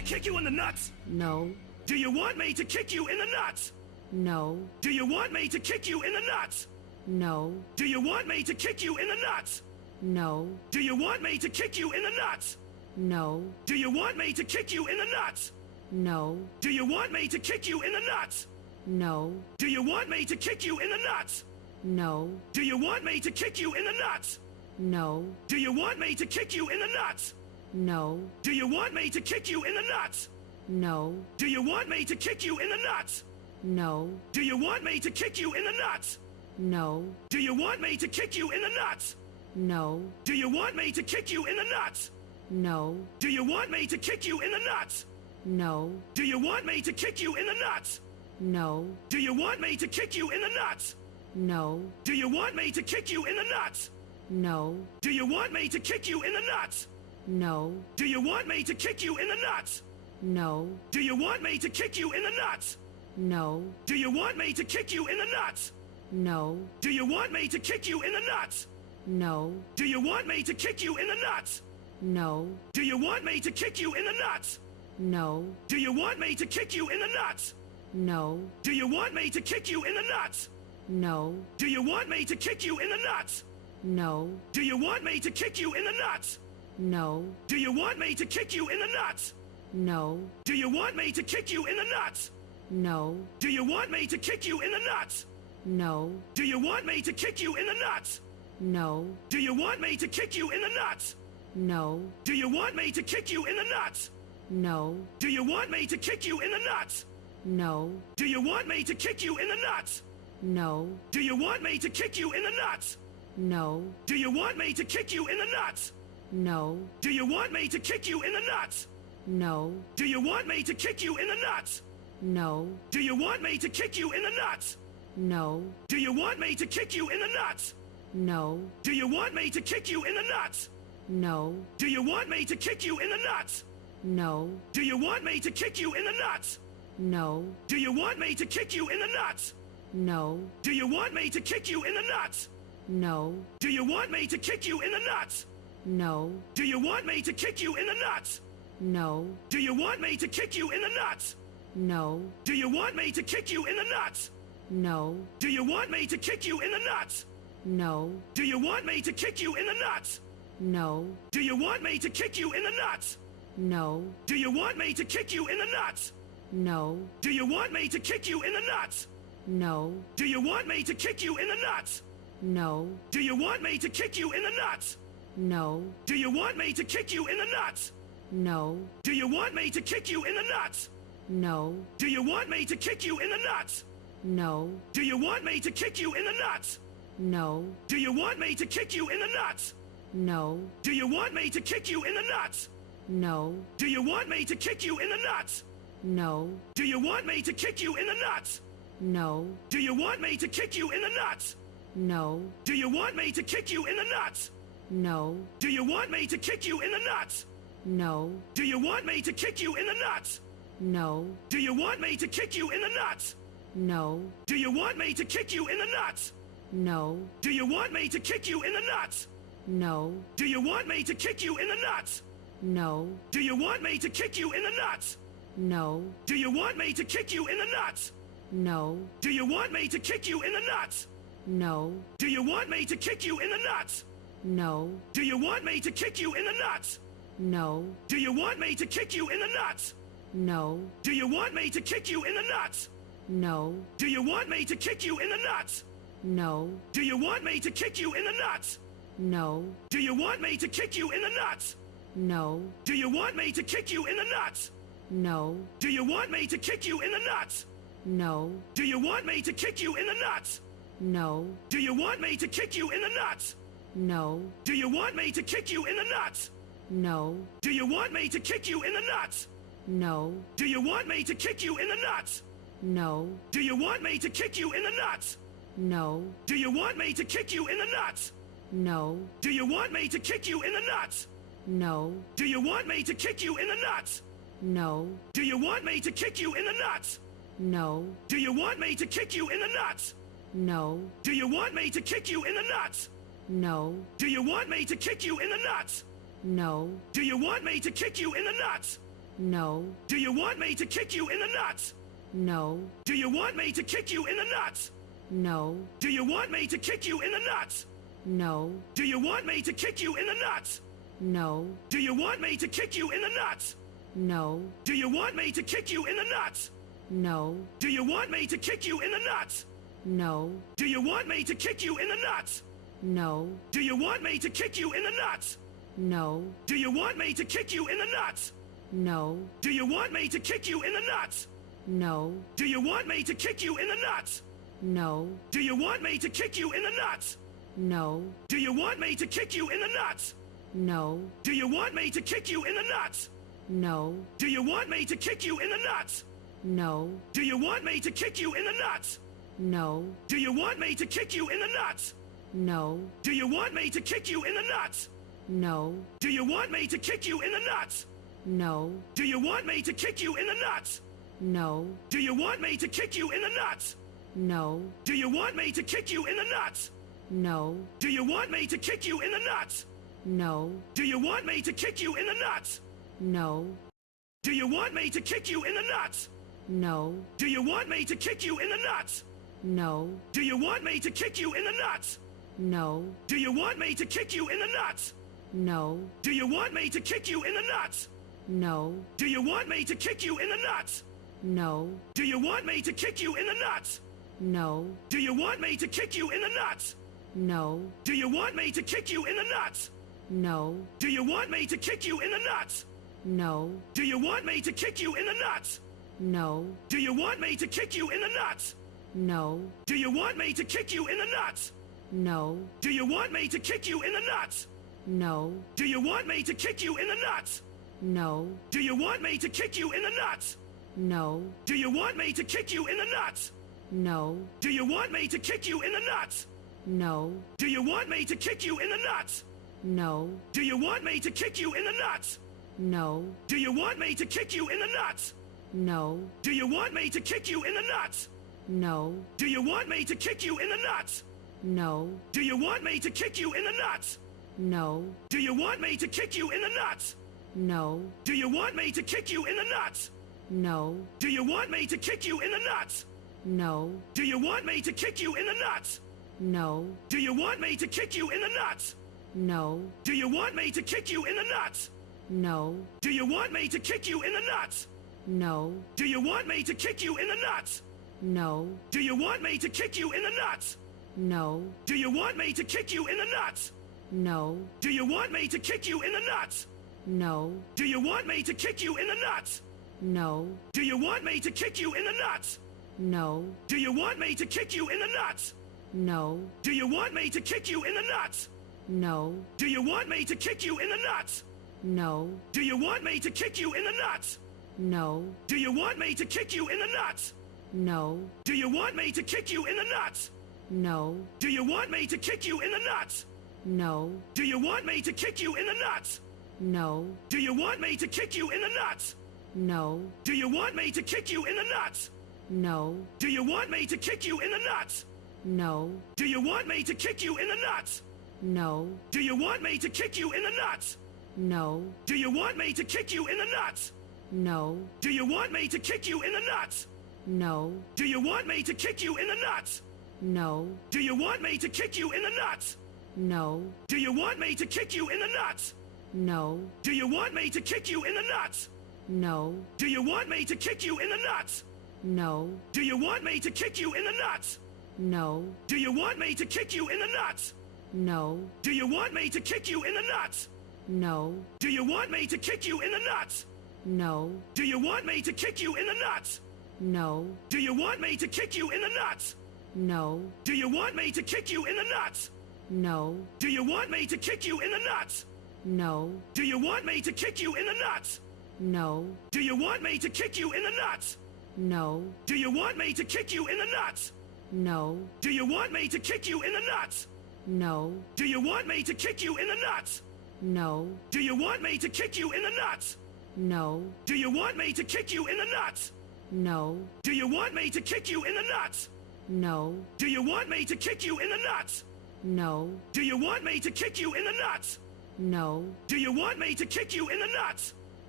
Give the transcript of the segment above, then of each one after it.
to kick you in the nuts? No. Do you want me to kick you in the nuts? No. Do you want me to kick you in the nuts? No. Do you want me to kick you in the nuts? No. Do you want me to kick you in the nuts? No. Do you want me to kick you in the nuts? No. Do you want me to kick you in the nuts? No. Do you want me to kick you in the nuts? No. Do you want me to kick you in the nuts? No. Do you want me to kick you in the nuts? No. Do you want me to kick you in the nuts? No. Do you want me to kick you in the nuts? No. Do you want me to kick you in the nuts? No. Do you want me to kick you in the nuts? No. Do you want me to kick you in the nuts? No. Do you want me to kick you in the nuts? No. Do you want me to kick you in the nuts? No. Do you want me to kick you in the nuts? No. Do you want me to kick you in the nuts? No. Do you want me to kick you in the nuts? No. Do you want me to kick you in the nuts? No. Do you want me to kick you in the nuts? No. Do you want me to kick you in the nuts? No. Do you want me to kick you in the nuts? No. Do you want me to kick you in the nuts? No. Do you want me to kick you in the nuts? No. Do you want me to kick you in the nuts? No. Do you want me to kick you in the nuts? No. Do you want me to kick you in the nuts? No. Do you want me to kick you in the nuts? No. Do you want me to kick you in the nuts? No. Do you want me to kick you in the nuts? No. Do you want me to kick you in the nuts? No. Do you want me to kick you in the nuts? No. Do you want me to kick you in the nuts? No. Do you want me to kick you in the nuts? No. Do you want me to kick you in the nuts? No. Do you want me to kick you in the nuts? No. Do you want me to kick you in the nuts? No. Do you want me to kick you in the nuts? No. Do you want me to kick you in the nuts? No. Do you want me to kick you in the nuts? No. Do you want me to kick you in the nuts? No. Do you want me to kick you in the nuts? No. Do you want me to kick you in the nuts? No. Do you want me to kick you in the nuts? No. Do you want me to kick you in the nuts? No. Do you want me to kick you in the nuts? No. Do you want me to kick you in the nuts? No. Do you want me to kick you in the nuts? No. Do you want me to kick you in the nuts? No. Do you want me to kick you in the nuts? No. Do you want me to kick you in the nuts? No. Do you want me to kick you in the nuts? No. Do you want me to kick you in the nuts? No. Do you want me to kick you in the nuts? No. Do you want me to kick you in the nuts? No. Do you want me to kick you in the nuts? No. Do you want me to kick you in the nuts? No. Do you want me to kick you in the nuts? No. Do you want me to kick you in the nuts? No. Do you want me to kick you in the nuts? No. Do you want me to kick you in the nuts? No. Do you want me to kick you in the nuts? No. Do you want me to kick you in the nuts? No. Do you want me to kick you in the nuts? No. Do you want me to kick you in the nuts? No. Do you want me to kick you in the nuts? No. Do you want me to kick you in the nuts? No. Do you want me to kick you in the nuts? No. Do you want me to kick you in the nuts? No. Do you want me to kick you in the nuts? No. Do you want me to kick you in the nuts? No. Do you want me to kick you in the nuts? No. Do you want me to kick you in the nuts? No. Do you want me to kick you in the nuts? No. Do you want me to kick you in the nuts? No. Do you want me to kick you in the nuts? No. Do you want me to kick you in the nuts? No. Do you want me to kick you in the nuts? No. Do you want me to kick you in the nuts? No. Do you want me to kick you in the nuts? No. Do you want me to kick you in the nuts? No. Do you want me to kick you in the nuts? No. Do you want me to kick you in the nuts? No. Do you want me to kick you in the nuts? No. Do you want me to kick you in the nuts? No. Do you want me to kick you in the nuts? No. Do you want me to kick you in the nuts? No. Do you want me to kick you in the nuts? No. Do you want me to kick you in the nuts? No. Do you want me to kick you in the nuts? No. Do you want me to kick you in the nuts? No. Do you want me to kick you in the nuts? No. Do you want me to kick you in the nuts? No. Do you want me to kick you in the nuts? No. Do you want me to kick you in the nuts? No. Do you want me to kick you in the nuts? No. Do you want me to kick you in the nuts? No. Do you want me to kick you in the nuts? No. Do you want me to kick you in the nuts? No. Do you want me to kick you in the nuts? No. Do you want me to kick you in the nuts? No. Do you want me to kick you in the nuts? No. Do you want me to kick you in the nuts? No. Do you want me to kick you in the nuts? No. Do you want me to kick you in the nuts? No. Do you want me to kick you in the nuts? No. Do you want me to kick you in the nuts? No. Do you want me to kick you in the nuts? No. Do you want me to kick you in the nuts? No. Do you want me to kick you in the nuts? No. Do you want me to kick you in the nuts? No. Do you want me to kick you in the nuts? No. Do you want me to kick you in the nuts? No. Do you want me to kick you in the nuts? No. Do you want me to kick you in the nuts? No. Do you want me to kick you in the nuts? No. Do you want me to kick you in the nuts? No. Do you want me to kick you in the nuts? No. Do you want me to kick you in the nuts? No. Do you want me to kick you in the nuts? No. Do you want me to kick you in the nuts? No. Do you want me to kick you in the nuts? No. Do you want me to kick you in the nuts? No. Do you want me to kick you in the nuts? No. Do you want me to kick you in the nuts? No. Do you want me to kick you in the nuts? No. Do you want me to kick you in the nuts? No. Do you want me to kick you in the nuts? No. Do you want me to kick you in the nuts? No. Do you want me to kick you in the nuts? No. Do you want me to kick you in the nuts? No. Do you want me to kick you in the nuts? No. Do you want me to kick you in the nuts? No. Do you want me to kick you in the nuts? No. Do you want me to kick you in the nuts? No. Do you want me to kick you in the nuts? No. Do you want me to kick you in the nuts? No. Do you want me to kick you in the nuts? No. Do you want me to kick you in the nuts? No. Do you want me to kick you in the nuts? No. Do you want me to kick you in the nuts? No. Do you want me to kick you in the nuts? No. Do you want me to kick you in the nuts? No. Do you want me to kick you in the nuts? No. Do you want me to kick you in the nuts? No. Do you want me to kick you in the nuts? No. Do you want me to kick you in the nuts? No. Do you want me to kick you in the nuts? No. Do you want me to kick you in the nuts? No. Do you want me to kick you in the nuts? No. Do you want me to kick you in the nuts? No. Do you want me to kick you in the nuts? No. Do you want me to kick you in the nuts? No. Do you want me to kick you in the nuts? No. Do you want me to kick you in the nuts? No. Do you want me to kick you in the nuts? No. Do you want me to kick you in the nuts? No. Do you want me to kick you in the nuts? No. Do you want me to kick you in the nuts? No. Do you want me to kick you in the nuts? No. Do you want me to kick you in the nuts? No. Do you want me to kick you in the nuts? No. Do you want me to kick you in the nuts? No. Do you want me to kick you in the nuts? No. Do you want me to kick you in the nuts? No. Do you want me to kick you in the nuts? No. Do you want me to kick you in the nuts? No. Do you want me to kick you in the nuts? No. Do you want me to kick you in the nuts? No. Do you want me to kick you in the nuts? No. Do you want me to kick you in the nuts? No. Do you want me to kick you in the nuts? No. Do you want me to kick you in the nuts? No. Do you want me to kick you in the nuts? No. Do you want me to kick you in the nuts? No. Do you want me to kick you in the nuts? No. Do you want me to kick you in the nuts? No. Do you want me to kick you in the nuts? No. Do you want me to kick you in the nuts? No. Do you want me to kick you in the nuts? No. Do you want me to kick you in the nuts? No. Do you want me to kick you in the nuts? No. Do you want me to kick you in the nuts? No. Do you want me to kick you in the nuts? No. Do you want me to kick you in the nuts? No. Do you want me to kick you in the nuts? No. Do you want me to kick you in the nuts? No. Do you want me to kick you in the nuts? No. Do you want me to kick you in the nuts? No. Do you want me to kick you in the nuts? No. Do you want me to kick you in the nuts? No. Do you want me to kick you in the nuts? No. Do you want me to kick you in the nuts? No. Do you want me to kick you in the nuts? No. Do you want me to kick you in the nuts? No. Do you want me to kick you in the nuts? No. Do you want me to kick you in the nuts? No. Do you want me to kick you in the nuts? No. Do you want me to kick you in the nuts? No. Do you want me to kick you in the nuts? No. Do you want me to kick you in the nuts?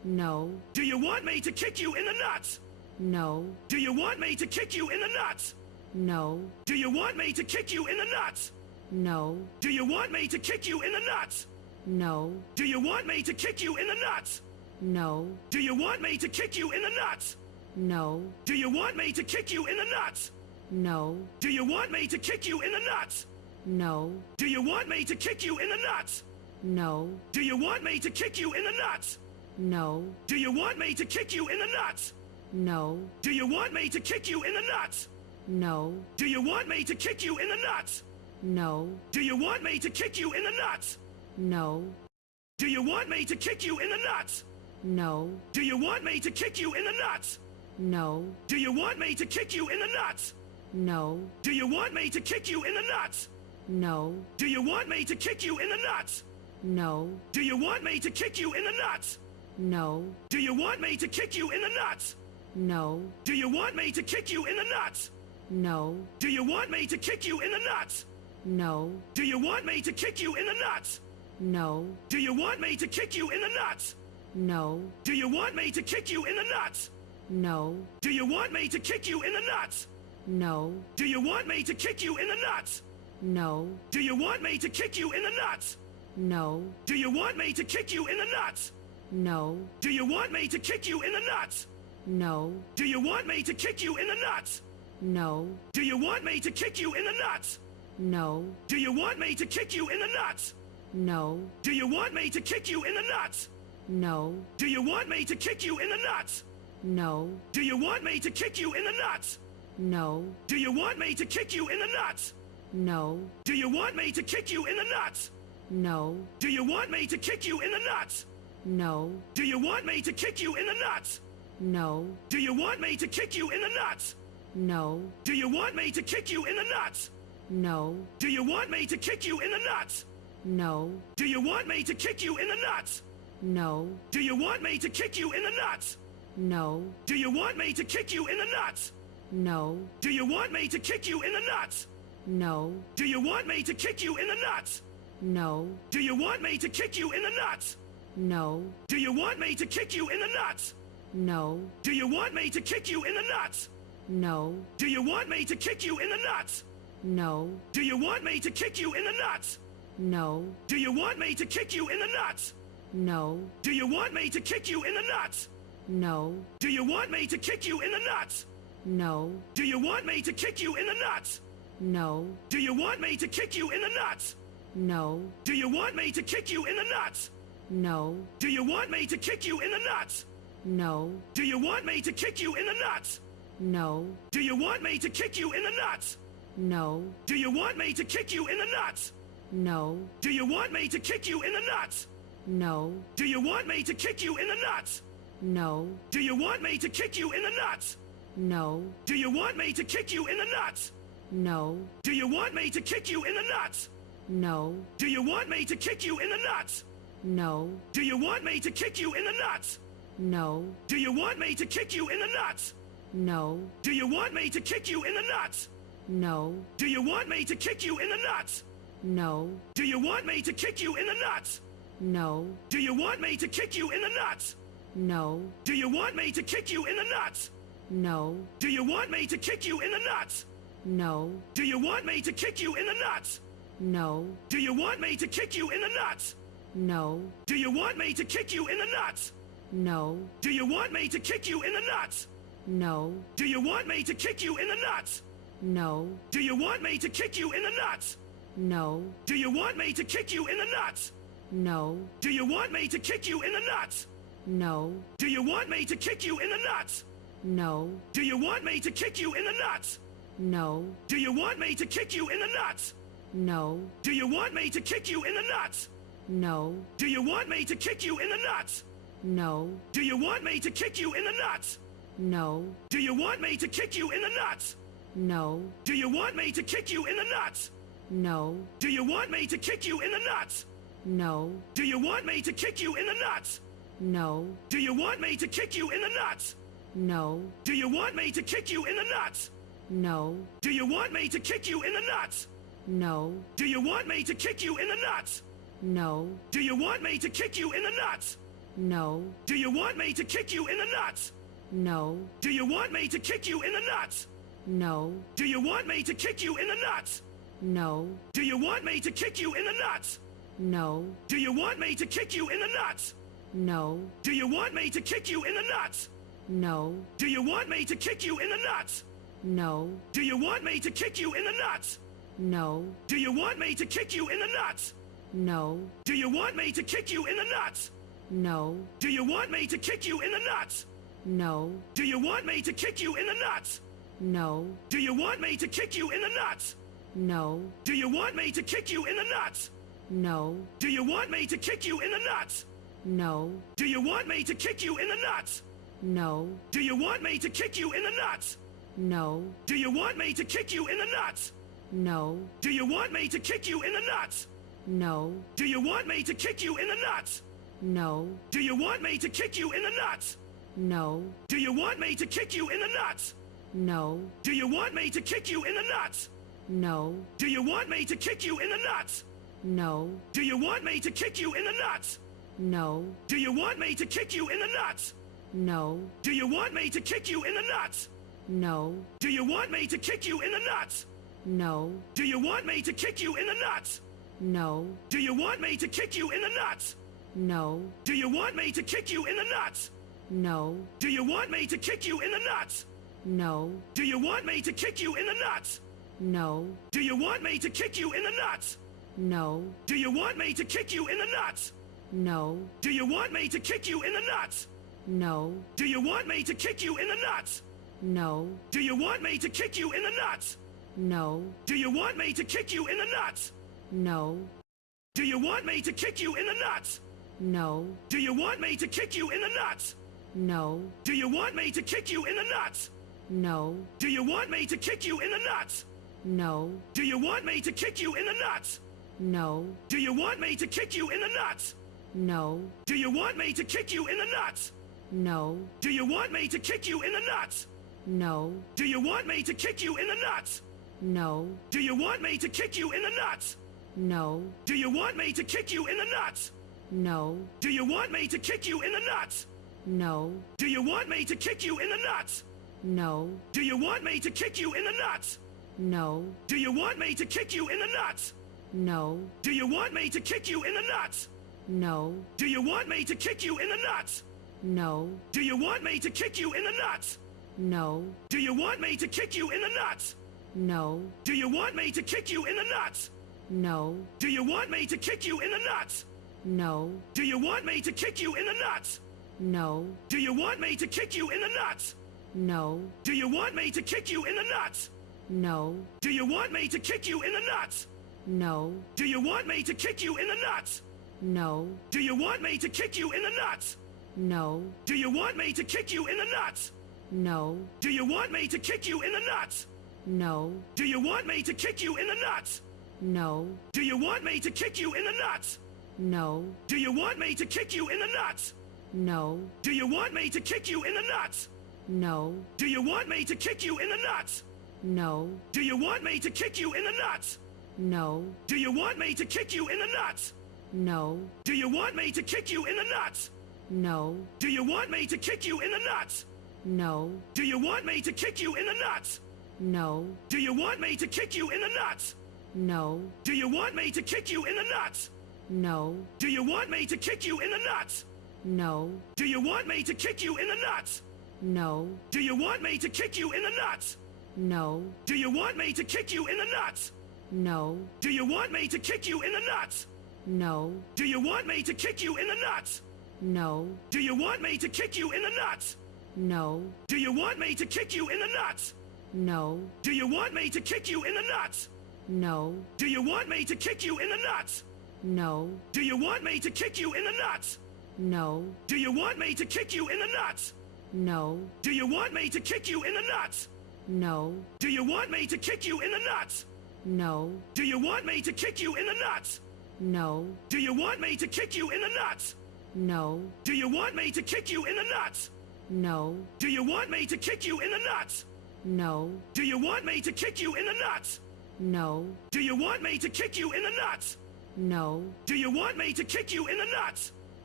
No. Do you want me to kick you in the nuts? No. Do you want me to kick you in the nuts? No. Do you want me to kick you in the nuts? No. Do you want me to kick you in the nuts? No. Do you want me to kick you in the nuts? No. Do you want me to kick you in the nuts? No. Do you want me to kick you in the nuts? No. Do you want me to kick you in the nuts? No. Do you want me to kick you in the nuts? No. Do you want me to kick you in the nuts? No. Do you want me to kick you in the nuts? No. Do you want me to kick you in the nuts? No. Do you want me to kick you in the nuts? No. Do you want me to kick you in the nuts? No. Do you want me to kick you in the nuts? No. Do you want me to kick you in the nuts? No. Do you want me to kick you in the nuts? No. Do you want me to kick you in the nuts? No. Do you want me to kick you in the nuts? No. Do you want me to kick you in the nuts? No. Do you want me to kick you in the nuts? No. Do you want me to kick you in the nuts? No. Do you want me to kick you in the nuts? No. Do you want me to kick you in the nuts? No. Do you want me to kick you in the nuts? No. Do you want me to kick you in the nuts? No. Do you want me to kick you in the nuts? No. Do you want me to kick you in the nuts? No. Do you want me to kick you in the nuts? No. Do you want me to kick you in the nuts? No. Do you want me to kick you in the nuts? No. Do you want me to kick you in the nuts? No. Do you want me to kick you in the nuts? No. Do you want me to kick you in the nuts? No. Do you want me to kick you in the nuts? No. Do you want me to kick you in the nuts? No. Do you want me to kick you in the nuts? No. Do you want me to kick you in the nuts? No. Do you want me to kick you in the nuts? No. Do you want me to kick you in the nuts? No. Do you want me to kick you in the nuts? No. Do you want me to kick you in the nuts? No. Do you want me to kick you in the nuts? No. Do you want me to kick you in the nuts? No. Do you want me to kick you in the nuts? No. Do you want me to kick you in the nuts? No. Do you want me to kick you in the nuts? No. Do you want me to kick you in the nuts? No. Do you want me to kick you in the nuts? No. Do you want me to kick you in the nuts? No. Do you want me to kick you in the nuts? No. Do you want me to kick you in the nuts? No. Do you want me to kick you in the nuts? No. Do you want me to kick you in the nuts? No. Do you want me to kick you in the nuts? No. Do you want me to kick you in the nuts? No. Do you want me to kick you in the nuts? No. Do you want me to kick you in the nuts? No. Do you want me to kick you in the nuts? No. Do you want me to kick you in the nuts? No. Do you want me to kick you in the nuts? No. Do you want me to kick you in the nuts? No. Do you want me to kick you in the nuts? No. Do you want me to kick you in the nuts? No. Do you want me to kick you in the nuts? No. Do you want me to kick you in the nuts? No. Do you want me to kick you in the nuts? No. Do you want me to kick you in the nuts? No. Do you want me to kick you in the nuts? No. Do you want me to kick you in the nuts? No. Do you want me to kick you in the nuts? No. Do you want me to kick you in the nuts? No. Do you want me to kick you in the nuts? No. Do you want me to kick you in the nuts? No. Do you want me to kick you in the nuts? No. Do you want me to kick you in the nuts? No. Do you want me to kick you in the nuts? No. Do you want me to kick you in the nuts? No. Do you want me to kick you in the nuts? No. Do you want me to kick you in the nuts? No. Do you want me to kick you in the nuts? No. Do you want me to kick you in the nuts? No. Do you want me to kick you in the nuts? No. Do you want me to kick you in the nuts? No. Do you want me to kick you in the nuts? No. Do you want me to kick you in the nuts? No. Do you want me to kick you in the nuts? No. Do you want me to kick you in the nuts? No. Do you want me to kick you in the nuts? No. Do you want me to kick you in the nuts? No. Do you want me to kick you in the nuts? No. Do you want me to kick you in the nuts? No. Do you want me to kick you in the nuts? No. Do you want me to kick you in the nuts? No. Do you want me to kick you in the nuts? No. Do you want me to kick you in the nuts? No. Do you want me to kick you in the nuts? No. Do you want me to kick you in the nuts? No. Do you want me to kick you in the nuts? No. Do you want me to kick you in the nuts? No. Do you want me to kick you in the nuts? No. Do you want me to kick you in the nuts? No. Do you want me to kick you in the nuts? No. Do you want me to kick you in the nuts? No. Do you want me to kick you in the nuts? No. Do you want me to kick you in the nuts? No. Do you want me to kick you in the nuts? No. Do you want me to kick you in the nuts? No. Do you want me to kick you in the nuts? No. Do you want me to kick you in the nuts? No. Do you want me to kick you in the nuts? No. Do you want me to kick you in the nuts? No. Do you want me to kick you in the nuts? No. Do you want me to kick you in the nuts? No. Do you want me to kick you in the nuts? No. Do you want me to kick you in the nuts? No. Do you want me to kick you in the nuts? No. Do you want me to kick you in the nuts? No. Do you want me to kick you in the nuts? No. Do you want me to kick you in the nuts? No. Do you want me to kick you in the nuts? No. Do you want me to kick you in the nuts? No. Do you want me to kick you in the nuts? No. Do you want me to kick you in the nuts? No. Do you want me to kick you in the nuts? No. Do you want me to kick you in the nuts? No. Do you want me to kick you in the nuts? No. Do you want me to kick you in the nuts? No. Do you want me to kick you in the nuts? No. Do you want me to kick you in the nuts? No. Do you want me to kick you in the nuts? No. Do you want me to kick you in the nuts? No. Do you want me to kick you in the nuts? No. Do you want me to kick you in the nuts? No. Do you want me to kick you in the nuts? No. Do you want me to kick you in the nuts? No. Do you want me to kick you in the nuts? No. Do you want me to kick you in the nuts? No. Do you want me to kick you in the nuts? No. Do you want me to kick you in the nuts? No. Do you want me to kick you in the nuts? No. Do you want me to kick you in the nuts? No. Do you want me to kick you in the nuts? No. Do you want me to kick you in the nuts? No. Do you want me to kick you in the nuts? No. Do you want me to kick you in the nuts? No. Do you want me to kick you in the nuts? No. Do you want me to kick you in the nuts? No. Do you want me to kick you in the nuts? No. Do you want me to kick you in the nuts? No. Do you want me to kick you in the nuts? No. Do you want me to kick you in the nuts? No. Do you want me to kick you in the nuts? No. Do you want me to kick you in the nuts? No. Do you want me to kick you in the nuts? No. Do you want me to kick you in the nuts? No. Do you want me to kick you in the nuts? No. Do you want me to kick you in the nuts? No. Do you want me to kick you in the nuts? No. Do you want me to kick you in the nuts? No. Do you want me to kick you in the nuts? No. Do you want me to kick you in the nuts? No. Do you want me to kick you in the nuts? No. Do you want me to kick you in the nuts? No. Do you want me to kick you in the nuts? No. Do you want me to kick you in the nuts? No. Do you want me to kick you in the nuts? No. Do you want me to kick you in the nuts? No. Do you want me to kick you in the nuts? No. Do you want me to kick you in the nuts? No. Do you want me to kick you in the nuts? No. Do you want me to kick you in the nuts? No. Do you want me to kick you in the nuts? No. Do you want me to kick you in the nuts? No. Do you want me to kick you in the nuts? No. Do you want me to kick you in the nuts? No. Do you want me to kick you in the nuts? No. Do you want me to kick you in the nuts? No. Do you want me to kick you in the nuts? No. Do you want me to kick you in the nuts? No. Do you want me to kick you in the nuts? No. Do you want me to kick you in the nuts? No. Do you want me to kick you in the nuts? No. Do you want me to kick you in the nuts? No. Do you want me to kick you in the nuts? No. Do you want me to kick you in the nuts? No. Do you want me to kick you in the nuts? No. Do you want me to kick you in the nuts? No. Do you want me to kick you in the nuts? No. Do you want me to kick you in the nuts? No. Do you want me to kick you in the nuts? No. Do you want me to kick you in the nuts? No. Do you want me to kick you in the nuts? No. Do you want me to kick you in the nuts? No. Do you want me to kick you in the nuts? No. Do you want me to kick you in the nuts? No. Do you want me to kick you in the nuts? No. Do you want me to kick you in the nuts? No. Do you want me to kick you in the nuts? No. Do you want me to kick you in the nuts? No. Do you want me to kick you in the nuts? No. Do you want me to kick you in the nuts?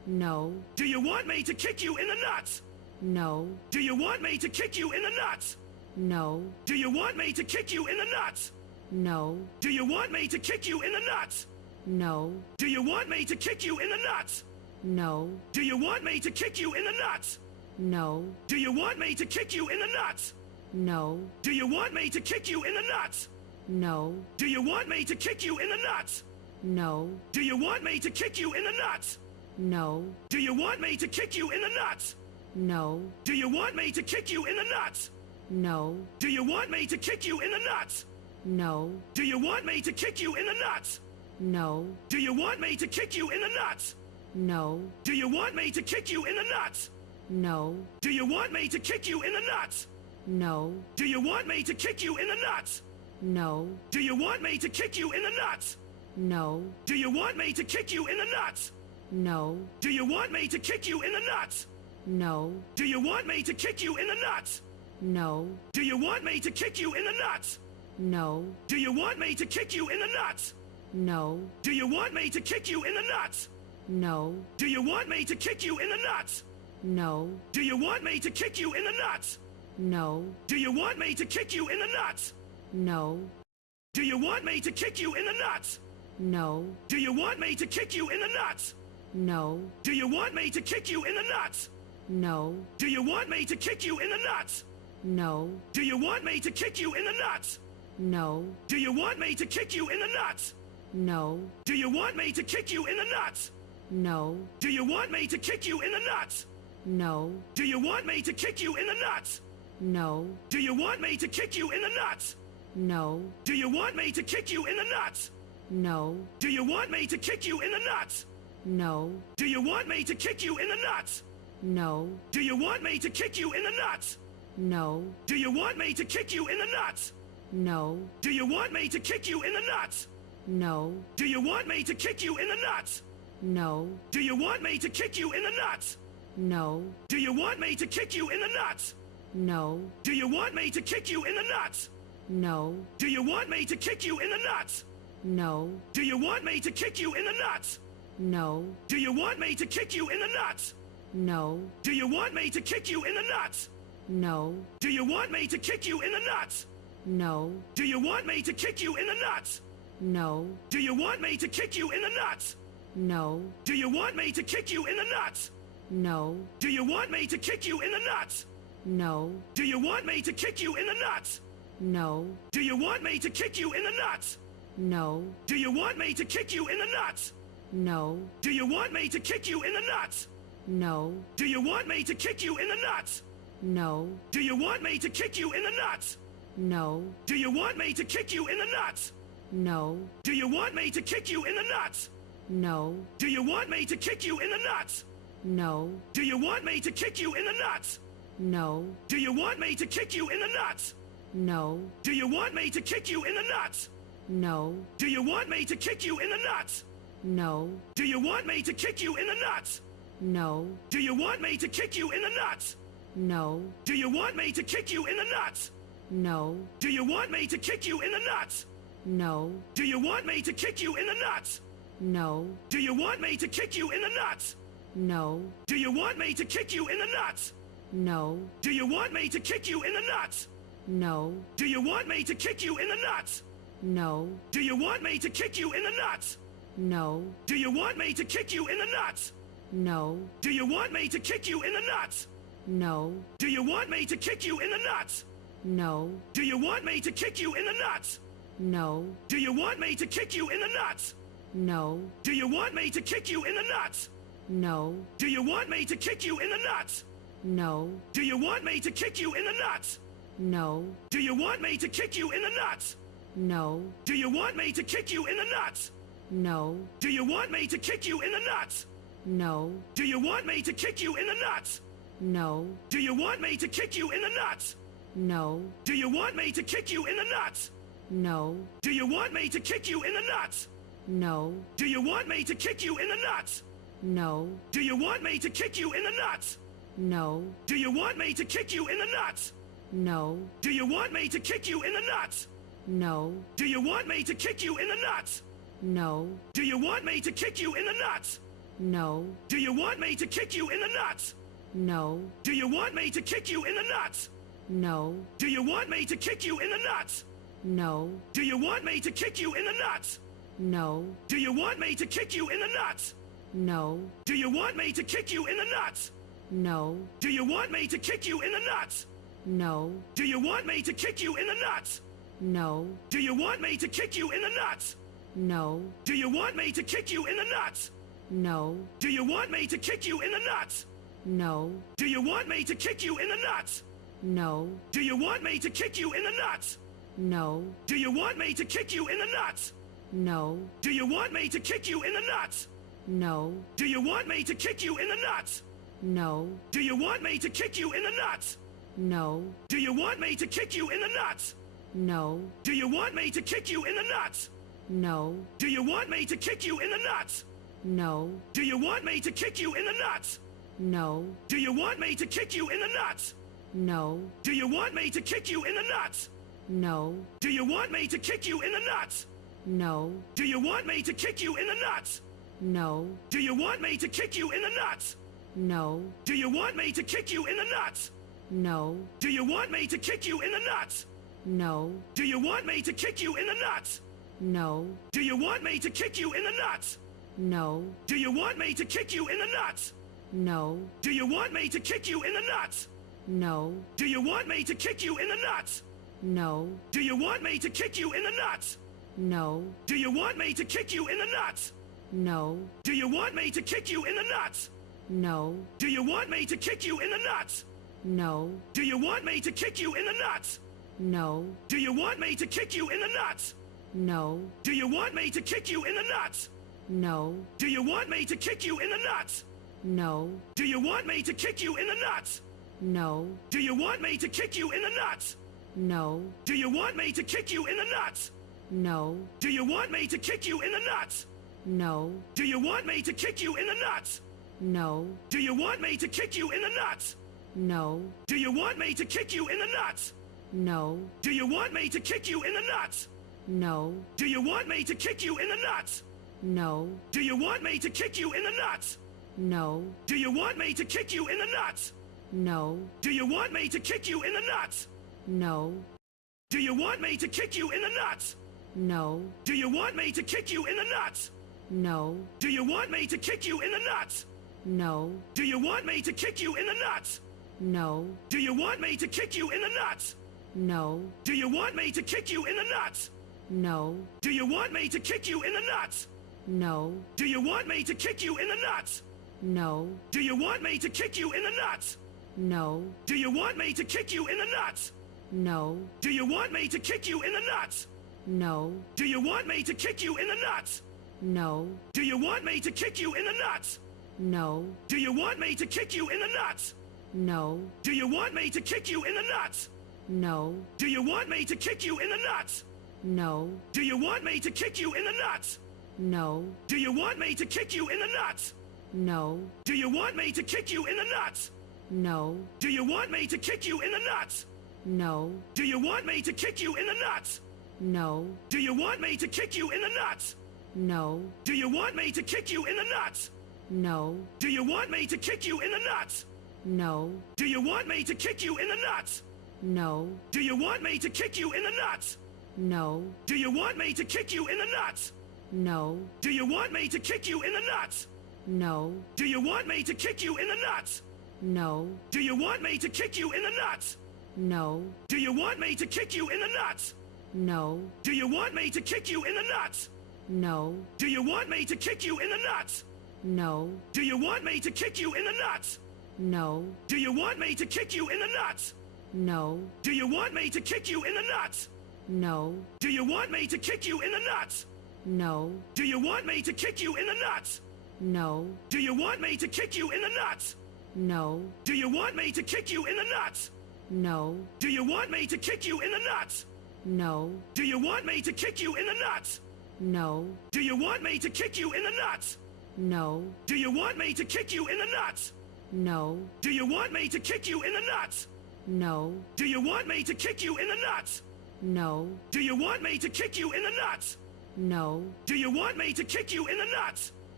No. Do you want me to kick you in the nuts? No. Do you want me to kick you in the nuts? No. Do you want me to kick you in the nuts? No. Do you want me to kick you in the nuts? No. Do you want me to kick you in the nuts? No. Do you want me to kick you in the nuts? No. Do you want me to kick you in the nuts? No. Do you want me to kick you in the nuts? No. Do you want me to kick you in the nuts? No. Do you want me to kick you in the nuts? No. Do you want me to kick you in the nuts? No. Do you want me to kick you in the nuts? No. Do you want me to kick you in the nuts? No. Do you want me to kick you in the nuts? No. Do you want me to kick you in the nuts? No. Do you want me to kick you in the nuts? No. Do you want me to kick you in the nuts? No. Do you want me to kick you in the nuts? No. Do you want me to kick you in the nuts? No. Do you want me to kick you in the nuts? No. Do you want me to kick you in the nuts? No. Do you want me to kick you in the nuts? No. Do you want me to kick you in the nuts? No. Do you want me to kick you in the nuts? No. Do you want me to kick you in the nuts? No. Do you want me to kick you in the nuts? No. Do you want me to kick you in the nuts? No. Do you want me to kick you in the nuts? No. Do you want me to kick you in the nuts? No. Do you want me to kick you in the nuts? No. Do you want me to kick you in the nuts? No. Do you want me to kick you in the nuts? No. Do you want me to kick you in the nuts? No. Do you want me to kick you in the nuts? No. Do you want me to kick you in the nuts? No. Do you want me to kick you in the nuts? No. Do you want me to kick you in the nuts? No. Do you want me to kick you in the nuts? No. Do you want me to kick you in the nuts? No. Do you want me to kick you in the nuts? No. Do you want me to kick you in the nuts? No. Do you want me to kick you in the nuts? No. Do you want me to kick you in the nuts? No. Do you want me to kick you in the nuts? No. Do you want me to kick you in the nuts? No. Do you want me to kick you in the nuts? No. Do you want me to kick you in the nuts? No. Do you want me to kick you in the nuts? No. Do you want me to kick you in the nuts? No. Do you want me to kick you in the nuts? No. Do you want me to kick you in the nuts? No. Do you want me to kick you in the nuts? No. Do you want me to kick you in the nuts? No. Do you want me to kick you in the nuts? No. Do you want me to kick you in the nuts? No. Do you want me to kick you in the nuts? No. Do you want me to kick you in the nuts? No. Do you want me to kick you in the nuts? No. Do you want me to kick you in the nuts? No. Do you want me to kick you in the nuts? No. Do you want me to kick you in the nuts? No. Do you want me to kick you in the nuts? No. Do you want me to kick you in the nuts? No. Do you want me to kick you in the nuts? No. Do you want me to kick you in the nuts? No. Do you want me to kick you in the nuts? No. Do you want me to kick you in the nuts? No. Do you want me to kick you in the nuts? No. Do you want me to kick you in the nuts? No. Do you want me to kick you in the nuts? No. Do you want me to kick you in the nuts? No. Do you want me to kick you in the nuts? No. Do you want me to kick you in the nuts? No. Do you want me to kick you in the nuts? No. Do you want me to kick you in the nuts? No. Do you want me to kick you in the nuts? No. Do you want me to kick you in the nuts? No. Do you want me to kick you in the nuts? No. Do you want me to kick you in the nuts? No. Do you want me to kick you in the nuts? No. Do you want me to kick you in the nuts? No. Do you want me to kick you in the nuts? No. Do you want me to kick you in the nuts? No. Do you want me to kick you in the nuts? No. Do you want me to kick you in the nuts? No. Do you want me to kick you in the nuts? No. Do you want me to kick you in the nuts? No. Do you want me to kick you in the nuts? No. Do you want me to kick you in the nuts? No. Do you want me to kick you in the nuts? No. Do you want me to kick you in the nuts? No. Do you want me to kick you in the nuts? No. Do you want me to kick you in the nuts? No. Do you want me to kick you in the nuts? No. Do you want me to kick you in the nuts? No. Do you want me to kick you in the nuts? No. Do you want me to kick you in the nuts? No. Do you want me to kick you in the nuts? No. Do you want me to kick you in the nuts? No. Do you want me to kick you in the nuts? No. Do you want me to kick you in the nuts? No. Do you want me to kick you in the nuts? No. Do you want me to kick you in the nuts? No. Do you want me to kick you in the nuts? No. Do you want me to kick you in the nuts? No. Do you want me to kick you in the nuts? No. Do you want me to kick you in the nuts? No. Do you want me to kick you in the nuts? No. Do you want me to kick you in the nuts? No. Do you want me to kick you in the nuts? No. Do you want me to kick you in the nuts? No. Do you want me to kick you in the nuts? No. Do you want me to kick you in the nuts? No. Do you want me to kick you in the nuts? No. Do you want me to kick you in the nuts? No. Do you want me to kick you in the nuts? No. Do you want me to kick you in the nuts? No. Do you want me to kick you in the nuts? No. Do you want me to kick you in the nuts? No. Do you want me to kick you in the nuts? No. Do you want me to kick you in the nuts? No. Do you want me to kick you in the nuts? No. Do you want me to kick you in the nuts? No. Do you want me to kick you in the nuts? No. Do you want me to kick you in the nuts? No. Do you want me to kick you in the nuts? No. Do you want me to kick you in the nuts? No. Do you want me to kick you in the nuts? No. Do you want me to kick you in the nuts? No. Do you want me to kick you in the nuts? No. Do you want me to kick you in the nuts? No. Do you want me to kick you in the nuts? No. Do you want me to kick you in the nuts? No. Do you want me to kick you in the nuts? No. Do you want me to kick you in the nuts? No. Do you want me to kick you in the nuts? No. Do you want me to kick you in the nuts? No. Do you want me to kick you in the nuts? No. Do you want me to kick you in the nuts? No. Do you want me to kick you in the nuts? No. Do you want me to kick you in the nuts? No. Do you want me to kick you in the nuts? No. Do you want me to kick you in the nuts? No. Do you want me to kick you in the nuts? No. Do you want me to kick you in the nuts? No. Do you want me to kick you in the nuts? No. Do you want me to kick you in the nuts? No. Do you want me to kick you in the nuts? No. Do you want me to kick you in the nuts? No. Do you want me to kick you in the nuts? No. Do you want me to kick you in the nuts? No. Do you want me to kick you in the nuts? No. Do you want me to kick you in the nuts? No. Do you want me to kick you in the nuts? No. Do you want me to kick you in the nuts? No. Do you want me to kick you in the nuts? No. Do you want me to kick you in the nuts? No. Do you want me to kick you in the nuts? No. Do you want me to kick you in the nuts? No. Do you want me to kick you in the nuts? No. Do you want me to kick you in the nuts? No. Do you want me to kick you in the nuts? No. Do you want me to kick you in the nuts? No. Do you want me to kick you in the nuts? No. Do you want me to kick you in the nuts? No. Do you want me to kick you in the nuts? No. Do you want me to kick you in the nuts? No. Do you want me to kick you in the nuts? No. Do you want me to kick you in the nuts? No. Do you want me to kick you in the nuts? No. Do you want me to kick you in the nuts? No. Do you want me to kick you in the nuts? No. Do you want me to kick you in the nuts? No. Do you want me to kick you in the nuts? No. Do you want me to kick you in the nuts? No. Do you want me to kick you in the nuts? No. Do you want me to kick you in the nuts? No. Do you want me to kick you in the nuts? No. Do you want me to kick you in the nuts? No. Do you want me to kick you in the nuts? No. Do you want me to kick you in the nuts? No. Do you want me to kick you in the nuts? No. Do you want me to kick you in the nuts? No. Do you want me to kick you in the nuts? No. Do you want me to kick you in the nuts? No. Do you want me to kick you in the nuts? No. Do you want me to kick you in the nuts? No. Do you want me to kick you in the nuts? No. Do you want me to kick you in the nuts? No. Do you want me to kick you in the nuts? No. Do you want me to kick you in the nuts? No. Do you want me to kick you in the nuts? No. Do you want me to kick you in the nuts? No. Do you want me to kick you in the nuts? No. Do you want me to kick you in the nuts? No. Do you want me to kick you in the nuts? No. Do you want me to kick you in the nuts? No. Do you want me to kick you in the nuts? No. Do you want me to kick you in the nuts? No. Do you want me to kick you in the nuts? No. Do you want me to kick you in the nuts? No. Do you want me to kick you in the nuts?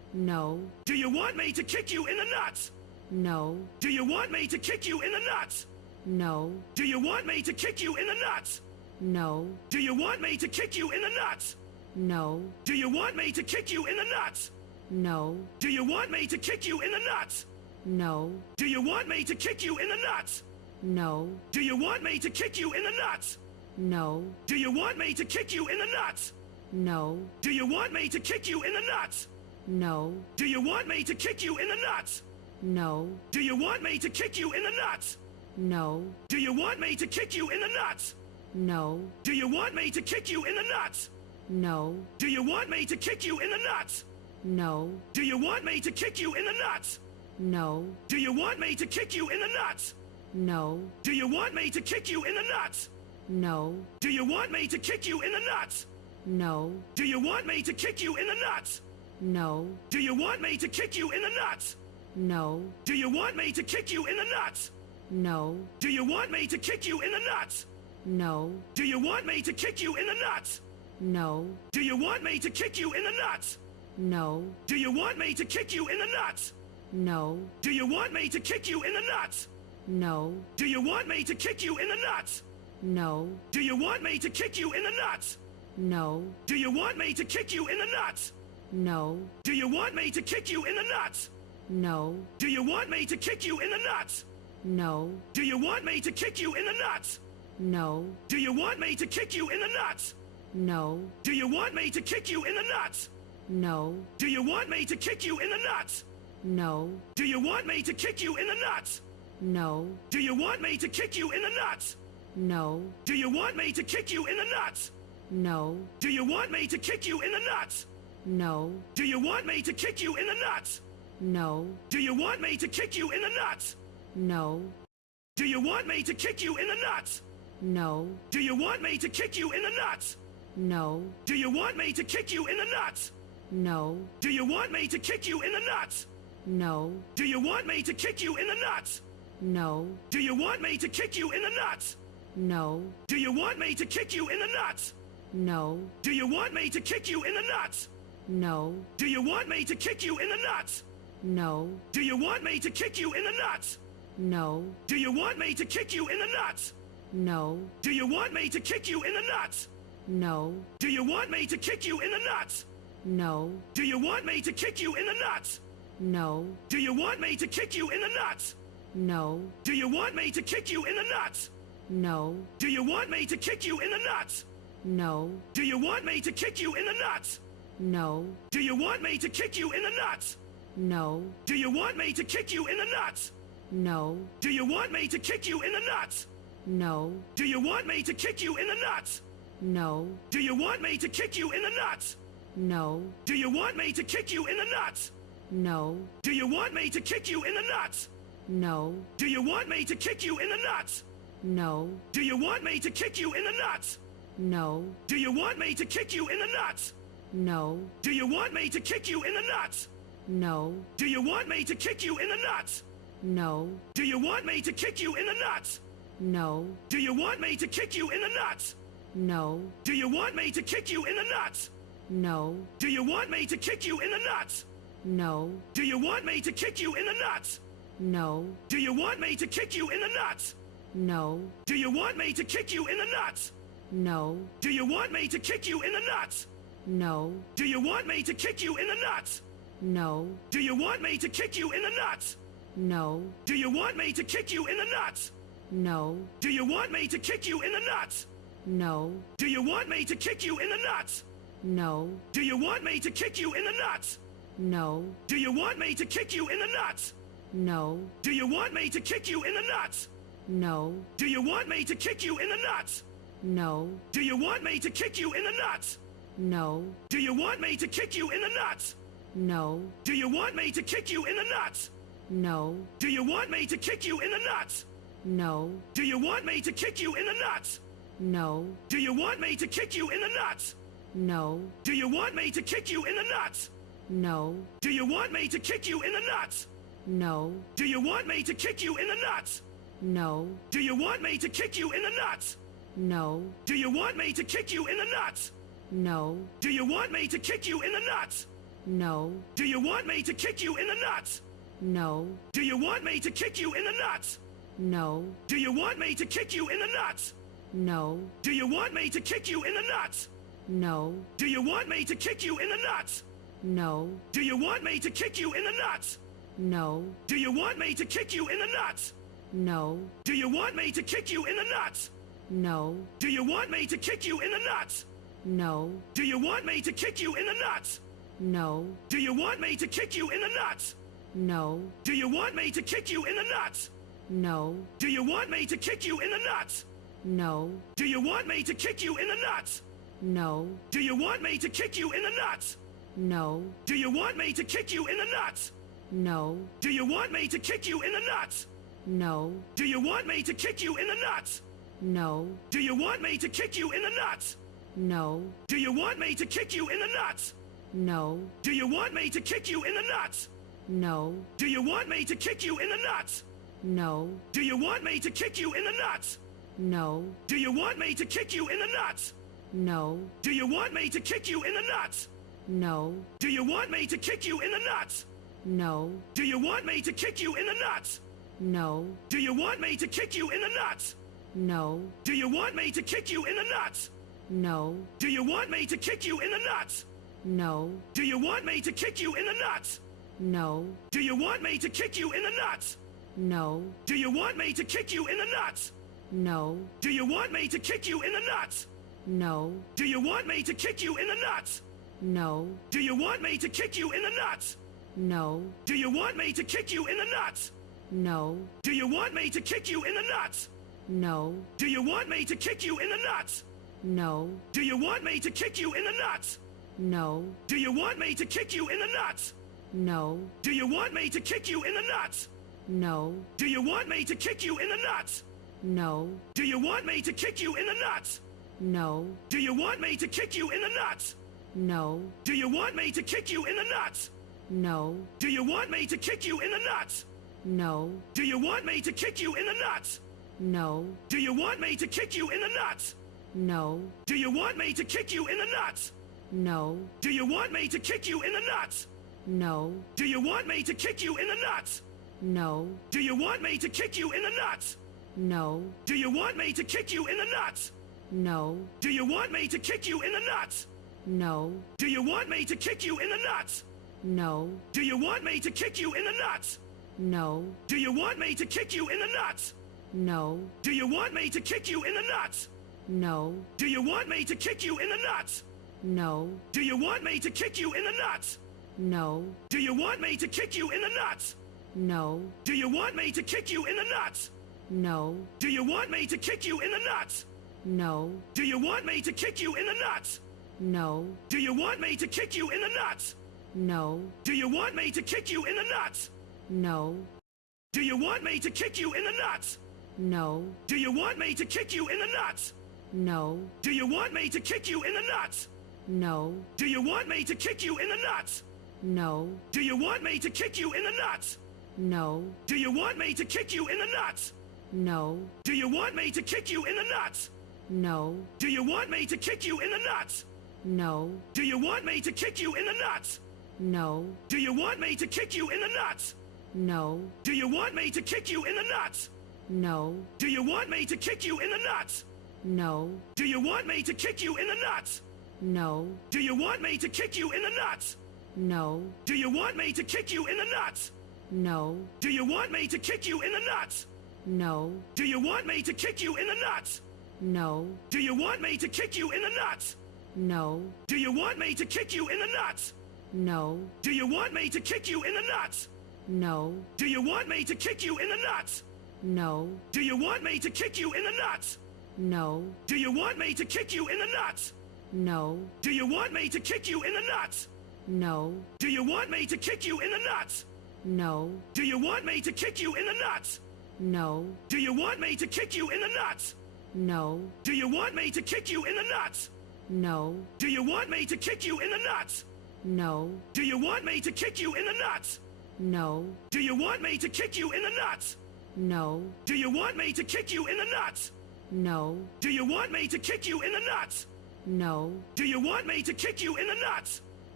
No. Do you want me to kick you in the nuts? No. Do you want me to kick you in the nuts? No. Do you want me to kick you in the nuts? No. Do you want me to kick you in the nuts? No. Do you want me to kick you in the nuts? No. Do you want me to kick you in the nuts? No. Do you want me to kick you in the nuts? No. Do you want me to kick you in the nuts? No. Do you want me to kick you in the nuts? No. Do you want me to kick you in the nuts? No. Do you want me to kick you in the nuts? No. Do you want me to kick you in the nuts? No. Do you want me to kick you in the nuts? No. Do you want me to kick you in the nuts? No. Do you want me to kick you in the nuts? No. Do you want me to kick you in the nuts? No. Do you want me to kick you in the nuts? No. Do you want me to kick you in the nuts? No. Do you want me to kick you in the nuts? No. Do you want me to kick you in the nuts? No. Do you want me to kick you in the nuts? No. Do you want me to kick you in the nuts? No. Do you want me to kick you in the nuts? No. Do you want me to kick you in the nuts? No. Do you want me to kick you in the nuts? No. Do you want me to kick you in the nuts? No. Do you want me to kick you in the nuts? No. Do you want me to kick you in the nuts? No. Do you want me to kick you in the nuts? No. Do you want me to kick you in the nuts? No. Do you want me to kick you in the nuts? No. Do you want me to kick you in the nuts? No. Do you want me to kick you in the nuts? No. Do you want me to kick you in the nuts? No. Do you want me to kick you in the nuts? No. Do you want me to kick you in the nuts? No. Do you want me to kick you in the nuts? No. Do you want me to kick you in the nuts? No. Do you want me to kick you in the nuts? No. Do you want me to kick you in the nuts? No. Do you want me to kick you in the nuts? No. Do you want me to kick you in the nuts? No. Do you want me to kick you in the nuts? No. Do you want me to kick you in the nuts? No. Do you want me to kick you in the nuts? No. Do you want me to kick you in the nuts? No. Do you want me to kick you in the nuts? No. Do you want me to kick you in the nuts? No. Do you want me to kick you in the nuts? No. Do you want me to kick you in the nuts? No. Do you want me to kick you in the nuts? No. Do you want me to kick you in the nuts? No. Do you want me to kick you in the nuts? No. Do you want me to kick you in the nuts? No. Do you want me to kick you in the nuts? No. Do you want me to kick you in the nuts? No. Do you want me to kick you in the nuts? No. Do you want me to kick you in the nuts? No. Do you want me to kick you in the nuts? No. Do you want me to kick you in the nuts? No. Do you want me to kick you in the nuts? No. Do you want me to kick you in the nuts? No. Do you want me to kick you in the nuts? No. Do you want me to kick you in the nuts? No. Do you want me to kick you in the nuts? No. Do you want me to kick you in the nuts? No. Do you want me to kick you in the nuts? No. Do you want me to kick you in the nuts? No. Do you want me to kick you in the nuts? No. Do you want me to kick you in the nuts? No. Do you want me to kick you in the nuts? No. Do you want me to kick you in the nuts? No. Do you want me to kick you in the nuts? No. Do you want me to kick you in the nuts? No. Do you want me to kick you in the nuts? No. Do you want me to kick you in the nuts? No. Do you want me to kick you in the nuts? No. Do you want me to kick you in the nuts? No. Do you want me to kick you in the nuts? No. Do you want me to kick you in the nuts? No. Do you want me to kick you in the nuts? No. Do you want me to kick you in the nuts? No. Do you want me to kick you in the nuts? No. Do you want me to kick you in the nuts? No. Do you want me to kick you in the nuts? No. Do you want me to kick you in the nuts? No. Do you want me to kick you in the nuts? No. Do you want me to kick you in the nuts? No. Do you want me to kick you in the nuts? No. Do you want me to kick you in the nuts? No. Do you want me to kick you in the nuts? No. Do you want me to kick you in the nuts? No. Do you want me to kick you in the nuts? No. Do you want me to kick you in the nuts? No. Do you want me to kick you in the nuts? No. Do you want me to kick you in the nuts? No. Do you want me to kick you in the nuts? No. Do you want me to kick you in the nuts? No. Do you want me to kick you in the nuts? No. Do you want me to kick you in the nuts? No. Do you want me to kick you in the nuts? No. Do you want me to kick you in the nuts? No. Do you want me to kick you in the nuts? No. Do you want me to kick you in the nuts? No. Do you want me to kick you in the nuts? No. Do you want me to kick you in the nuts? No. Do you want me to kick you in the nuts? No. Do you want me to kick you in the nuts? No. Do you want me to kick you in the nuts? No. Do you want me to kick you in the nuts? No. Do you want me to kick you in the nuts? No. Do you want me to kick you in the nuts? No. Do you want me to kick you in the nuts? No. Do you want me to kick you in the nuts? No. Do you want me to kick you in the nuts? No. Do you want me to kick you in the nuts? No. Do you want me to kick you in the nuts? No. Do you want me to kick you in the nuts? No. Do you want me to kick you in the nuts? No. Do you want me to kick you in the nuts? No. Do you want me to kick you in the nuts? No. Do you want me to kick you in the nuts? No. Do you want me to kick you in the nuts? No. Do you want me to kick you in the nuts? No. Do you want me to kick you in the nuts? No. Do you want me to kick you in the nuts? No. Do you want me to kick you in the nuts? No. Do you want me to kick you in the nuts? No. Do you want me to kick you in the nuts? No. Do you want me to kick you in the nuts? No. Do you want me to kick you in the nuts? No. Do you want me to kick you in the nuts? No. Do you want me to kick you in the nuts? No. Do you want me to kick you in the nuts? No. Do you want me to kick you in the nuts? No. Do you want me to kick you in the nuts? No. Do you want me to kick you in the nuts? No. Do you want me to kick you in the nuts? No. Do you want me to kick you in the nuts? No. Do you want me to kick you in the nuts? No. Do you want me to kick you in the nuts? No. Do you want me to kick you in the nuts? No. Do you want me to kick you in the nuts? No. Do you want me to kick you in the nuts? No. Do you want me to kick you in the nuts? No. Do you want me to kick you in the nuts? No. Do you want me to kick you in the nuts? No. Do you want me to kick you in the nuts? No. Do you want me to kick you in the nuts? No. Do you want me to kick you in the nuts? No. Do you want me to kick you in the nuts? No. Do you want me to kick you in the nuts? No. Do you want me to kick you in the nuts? No. Do you want me to kick you in the nuts? No. Do you want me to kick you in the nuts? No. Do you want me to kick you in the nuts? No. Do you want me to kick you in the nuts? No. Do you want me to kick you in the nuts? No. Do you want me to kick you in the nuts? No. Do you want me to kick you in the nuts? No. Do you want me to kick you in the nuts? No. Do you want me to kick you in the nuts? No. Do you want me to kick you in the nuts? No. Do you want me to kick you in the nuts? No. Do you want me to kick you in the nuts? No. Do you want me to kick you in the nuts? No. Do you want me to kick you in the nuts? No. Do you want me to kick you in the nuts? No. Do you want me to kick you in the nuts? No. Do you want me to kick you in the nuts? No. Do you want me to kick you in the nuts? No. Do you want me to kick you in the nuts? No. Do you want me to kick you in the nuts? No. Do you want me to kick you in the nuts? No. Do you want me to kick you in the nuts? No. Do you want me to kick you in the nuts? No. Do you want me to kick you in the nuts? No. Do you want me to kick you in the nuts? No. Do you want me to kick you in the nuts? No. Do you want me to kick you in the nuts? No. Do you want me to kick you in the nuts? No. Do you want me to kick you in the nuts? No. Do you want me to kick you in the nuts? No. Do you want me to kick you in the nuts? No. Do you want me to kick you in the nuts? No. Do you want me to kick you in the nuts? No. Do you want me to kick you in the nuts? No. Do you want me to kick you in the nuts? No. Do you want me to kick you in the nuts? No. Do you want me to kick you in the nuts? No. Do you want me to kick you in the nuts? No. Do you want me to kick you in the nuts? No. Do you want me to kick you in the nuts? No. Do you want me to kick you in the nuts? No. Do you want me to kick you in the nuts? No. Do you want me to kick you in the nuts? No. Do you want me to kick you in the nuts? No. Do you want me to kick you in the nuts? No. Do you want me to kick you in the nuts? No. Do you want me to kick you in the nuts? No. Do you want me to kick you in the nuts? No. Do you want me to kick you in the nuts?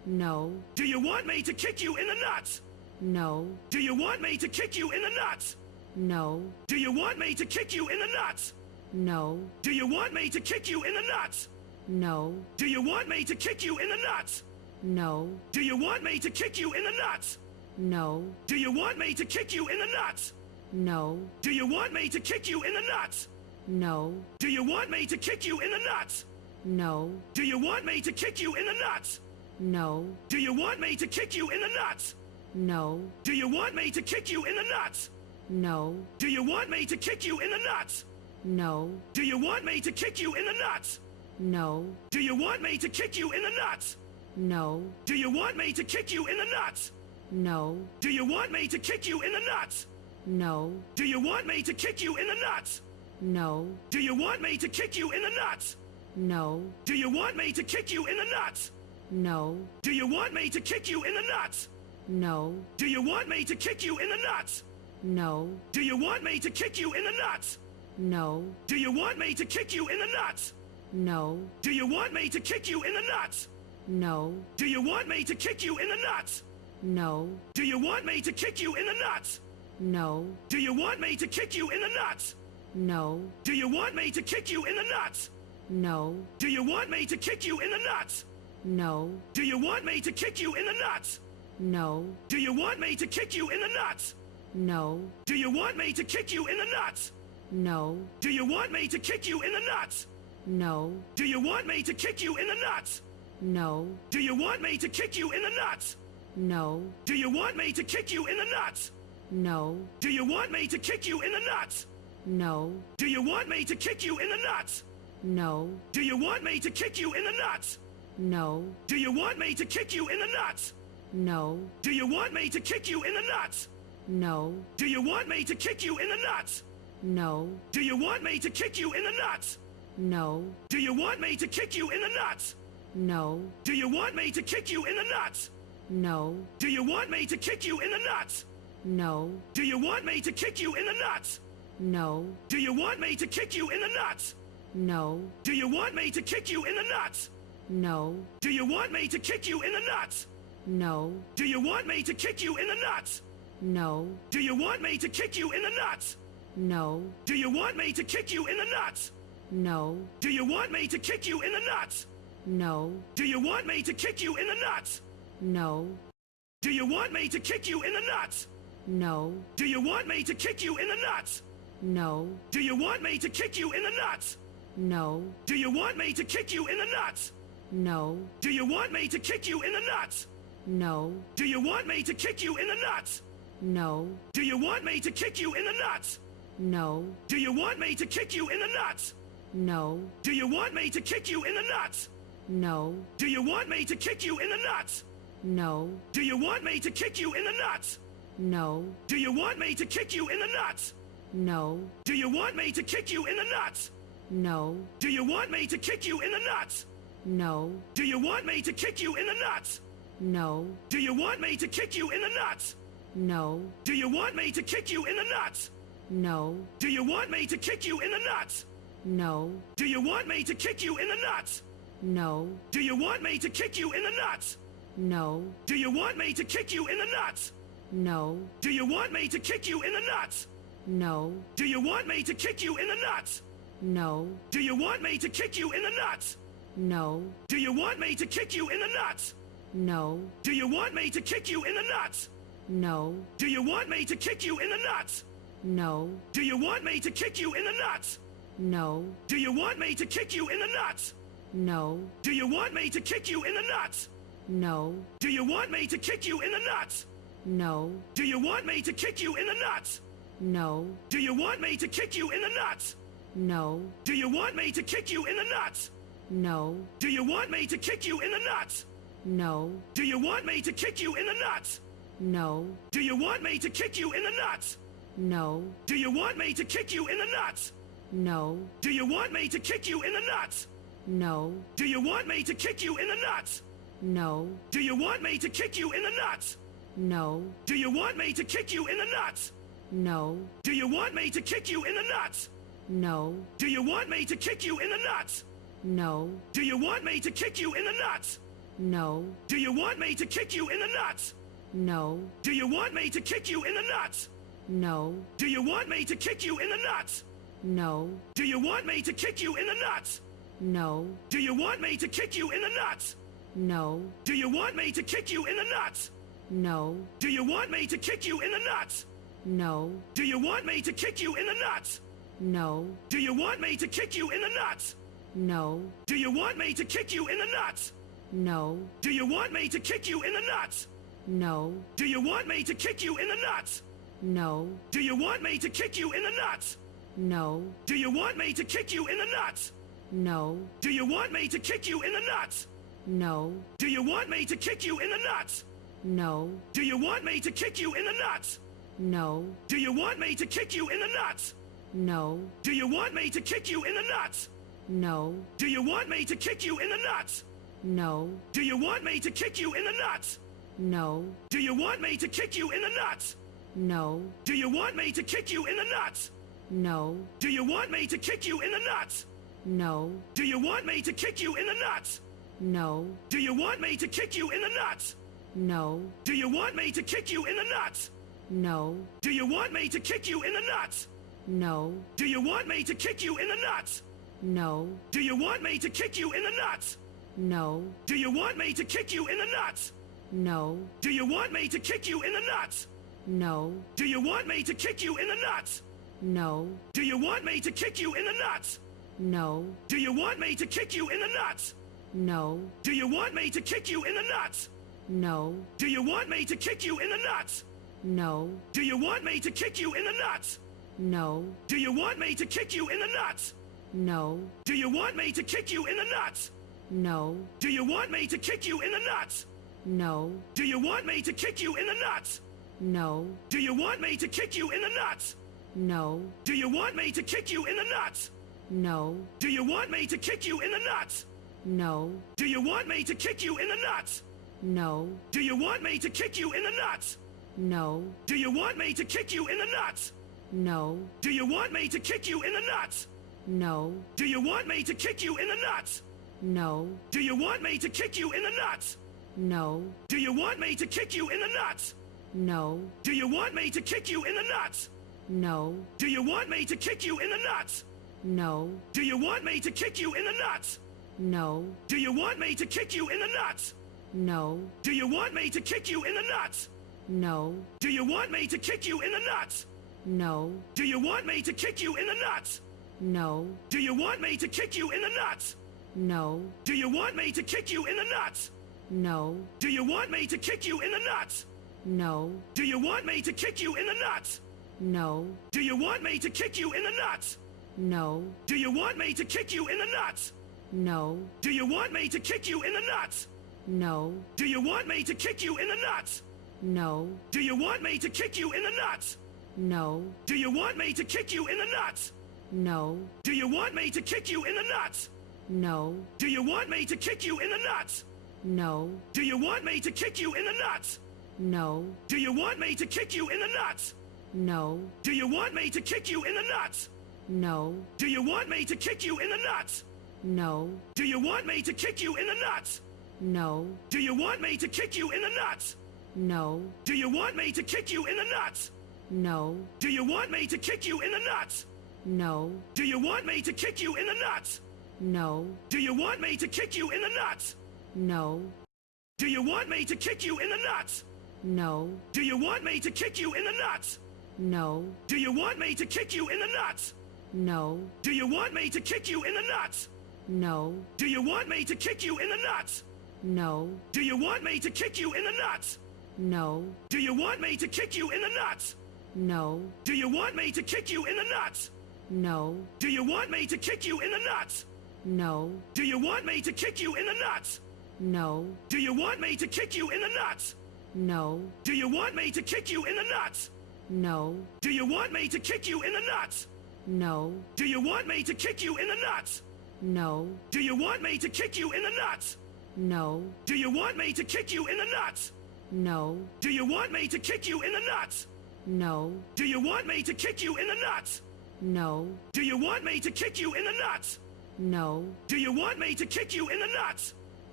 No. Do you want me to kick you in the nuts? No. Do you want me to kick you in the nuts? No. Do you want me to kick you in the nuts? No. Do you want me to kick you in the nuts? No. Do you want me to kick you in the nuts? No. Do you want me to kick you in the nuts? No. Do you want me to kick you in the nuts? No. Do you want me to kick you in the nuts? No. Do you want me to kick you in the nuts? No. Do you want me to kick you in the nuts? No. Do you want me to kick you in the nuts? No. Do you want me to kick you in the nuts? No. Do you want me to kick you in the nuts? No. Do you want me to kick you in the nuts? No. Do you want me to kick you in the nuts? No. Do you want me to kick you in the nuts? No. Do you want me to kick you in the nuts? No. Do you want me to kick you in the nuts? No. Do you want me to kick you in the nuts? No. Do you want me to kick you in the nuts? No. Do you want me to kick you in the nuts? No. Do you want me to kick you in the nuts? No. Do you want me to kick you in the nuts? No. Do you want me to kick you in the nuts? No. Do you want me to kick you in the nuts? No. Do you want me to kick you in the nuts? No. Do you want me to kick you in the nuts? No. Do you want me to kick you in the nuts? No. Do you want me to kick you in the nuts? No. Do you want me to kick you in the nuts? No. Do you want me to kick you in the nuts? No. Do you want me to kick you in the nuts? No. Do you want me to kick you in the nuts? No. Do you want me to kick you in the nuts? No. Do you want me to kick you in the nuts? No. Do you want me to kick you in the nuts? No. Do you want me to kick you in the nuts? No. Do you want me to kick you in the nuts? No. Do you want me to kick you in the nuts? No. Do you want me to kick you in the nuts? No. Do you want me to kick you in the nuts? No. Do you want me to kick you in the nuts? No. Do you want me to kick you in the nuts? No. Do you want me to kick you in the nuts? No. Do you want me to kick you in the nuts? No. Do you want me to kick you in the nuts? No. Do you want me to kick you in the nuts? No. Do you want me to kick you in the nuts? No. Do you want me to kick you in the nuts? No. Do you want me to kick you in the nuts? No. Do you want me to kick you in the nuts? No. Do you want me to kick you in the nuts? No. Do you want me to kick you in the nuts? No. Do you want me to kick you in the nuts? No. Do you want me to kick you in the nuts? No. Do you want me to kick you in the nuts? No. Do you want me to kick you in the nuts? No. Do you want me to kick you in the nuts? No. Do you want me to kick you in the nuts? No. Do you want me to kick you in the nuts? No. Do you want me to kick you in the nuts? No. Do you want me to kick you in the nuts? No. Do you want me to kick you in the nuts? No. Do you want me to kick you in the nuts? No. Do you want me to kick you in the nuts? No. Do you want me to kick you in the nuts? No. Do you want me to kick you in the nuts? No. Do you want me to kick you in the nuts? No. Do you want me to kick you in the nuts? No. Do you want me to kick you in the nuts? No. Do you want me to kick you in the nuts? No. Do you want me to kick you in the nuts? No. Do you want me to kick you in the nuts? No. Do you want me to kick you in the nuts? No. Do you want me to kick you in the nuts? No. Do you want me to kick you in the nuts? No. Do you want me to kick you in the nuts? No. Do you want me to kick you in the nuts? No. Do you want me to kick you in the nuts? No. Do you want me to kick you in the nuts? No. Do you want me to kick you in the nuts? No. Do you want me to kick you in the nuts? No. Do you want me to kick you in the nuts? No. Do you want me to kick you in the nuts? No. Do you want me to kick you in the nuts? No. Do you want me to kick you in the nuts? No. Do you want me to kick you in the nuts? No. Do you want me to kick you in the nuts? No. Do you want me to kick you in the nuts? No. Do you want me to kick you in the nuts? No. Do you want me to kick you in the nuts? No. Do you want me to kick you in the nuts? No. Do you want me to kick you in the nuts? No. Do you want me to kick you in the nuts? No. Do you want me to kick you in the nuts? No. Do you want me to kick you in the nuts? No. Do you want me to kick you in the nuts? No. Do you want me to kick you in the nuts? No. Do you want me to kick you in the nuts? No. Do you want me to kick you in the nuts? No. Do you want me to kick you in the nuts? No. Do you want me to kick you in the nuts? No. Do you want me to kick you in the nuts? No. Do you want me to kick you in the nuts? No. Do you want me to kick you in the nuts? No. Do you want me to kick you in the nuts? No. Do you want me to kick you in the nuts? No. Do you want me to kick you in the nuts? No. Do you want me to kick you in the nuts? No. Do you want me to kick you in the nuts? No. Do you want me to kick you in the nuts? No. Do you want me to kick you in the nuts? No. Do you want me to kick you in the nuts? No. Do you want me to kick you in the nuts? No. Do you want me to kick you in the nuts? No. Do you want me to kick you in the nuts? No. Do you want me to kick you in the nuts? No. Do you want me to kick you in the nuts? No. Do you want me to kick you in the nuts? No. Do you want me to kick you in the nuts? No. Do you want me to kick you in the nuts? No. Do you want me to kick you in the nuts? No. Do you want me to kick you in the nuts? No. Do you want me to kick you in the nuts? No. Do you want me to kick you in the nuts? No. Do you want me to kick you in the nuts? No. Do you want me to kick you in the nuts? No. Do you want me to kick you in the nuts? No. Do you want me to kick you in the nuts? No. Do you want me to kick you in the nuts? No. Do you want me to kick you in the nuts? No. Do you want me to kick you in the nuts? No. Do you want me to kick you in the nuts? No. Do you want me to kick you in the nuts? No. Do you want me to kick you in the nuts? No. Do you want me to kick you in the nuts? No. Do you want me to kick you in the nuts? No. Do you want me to kick you in the nuts? No. Do you want me to kick you in the nuts? No. Do you want me to kick you in the nuts? No. Do you want me to kick you in the nuts? No. Do you want me to kick you in the nuts? No. Do you want me to kick you in the nuts? No. Do you want me to kick you in the nuts? No. Do you want me to kick you in the nuts? No. Do you want me to kick you in the nuts? No. Do you want me to kick you in the nuts? No. Do you want me to kick you in the nuts? No. Do you want me to kick you in the nuts? No. Do you want me to kick you in the nuts? No. Do you want me to kick you in the nuts? No. Do you want me to kick you in the nuts? No. Do you want me to kick you in the nuts? No. Do you want me to kick you in the nuts? No. Do you want me to kick you in the nuts? No. Do you want me to kick you in the nuts? No. Do you want me to kick you in the nuts? No. Do you want me to kick you in the nuts? No. Do you want me to kick you in the nuts? No. Do you want me to kick you in the nuts? No. Do you want me to kick you in the nuts? No. Do you want me to kick you in the nuts? No. Do you want me to kick you in the nuts? No. Do you want me to kick you in the nuts? No. Do you want me to kick you in the nuts? No. Do you want me to kick you in the nuts? No. Do you want me to kick you in the nuts? No. Do you want me to kick you in the nuts? No. Do you want me to kick you in the nuts? No. Do you want me to kick you in the nuts? No. Do you want me to kick you in the nuts? No. Do you want me to kick you in the nuts? No. Do you want me to kick you in the nuts? No. Do you want me to kick you in the nuts? No. Do you want me to kick you in the nuts? No. Do you want me to kick you in the nuts? No. Do you want me to kick you in the nuts? No. Do you want me to kick you in the nuts? No. Do you want me to kick you in the nuts? No. Do you want me to kick you in the nuts? No. Do you want me to kick you in the nuts? No. Do you want me to kick you in the nuts? No. Do you want me to kick you in the nuts? No. Do you want me to kick you in the nuts? No. Do you want me to kick you in the nuts? No. Do you want me to kick you in the nuts? No. Do you want me to kick you in the nuts? No. Do you want me to kick you in the nuts? No. Do you want me to kick you in the nuts? No. Do you want me to kick you in the nuts? No. Do you want me to kick you in the nuts? No. Do you want me to kick you in the nuts? No. Do you want me to kick you in the nuts? No. Do you want me to kick you in the nuts? No. Do you want me to kick you in the nuts? No. Do you want me to kick you in the nuts? No. Do you want me to kick you in the nuts? No. Do you want me to kick you in the nuts? No. Do you want me to kick you in the nuts? No. Do you want me to kick you in the nuts? No. Do you want me to kick you in the nuts? No. Do you want me to kick you in the nuts?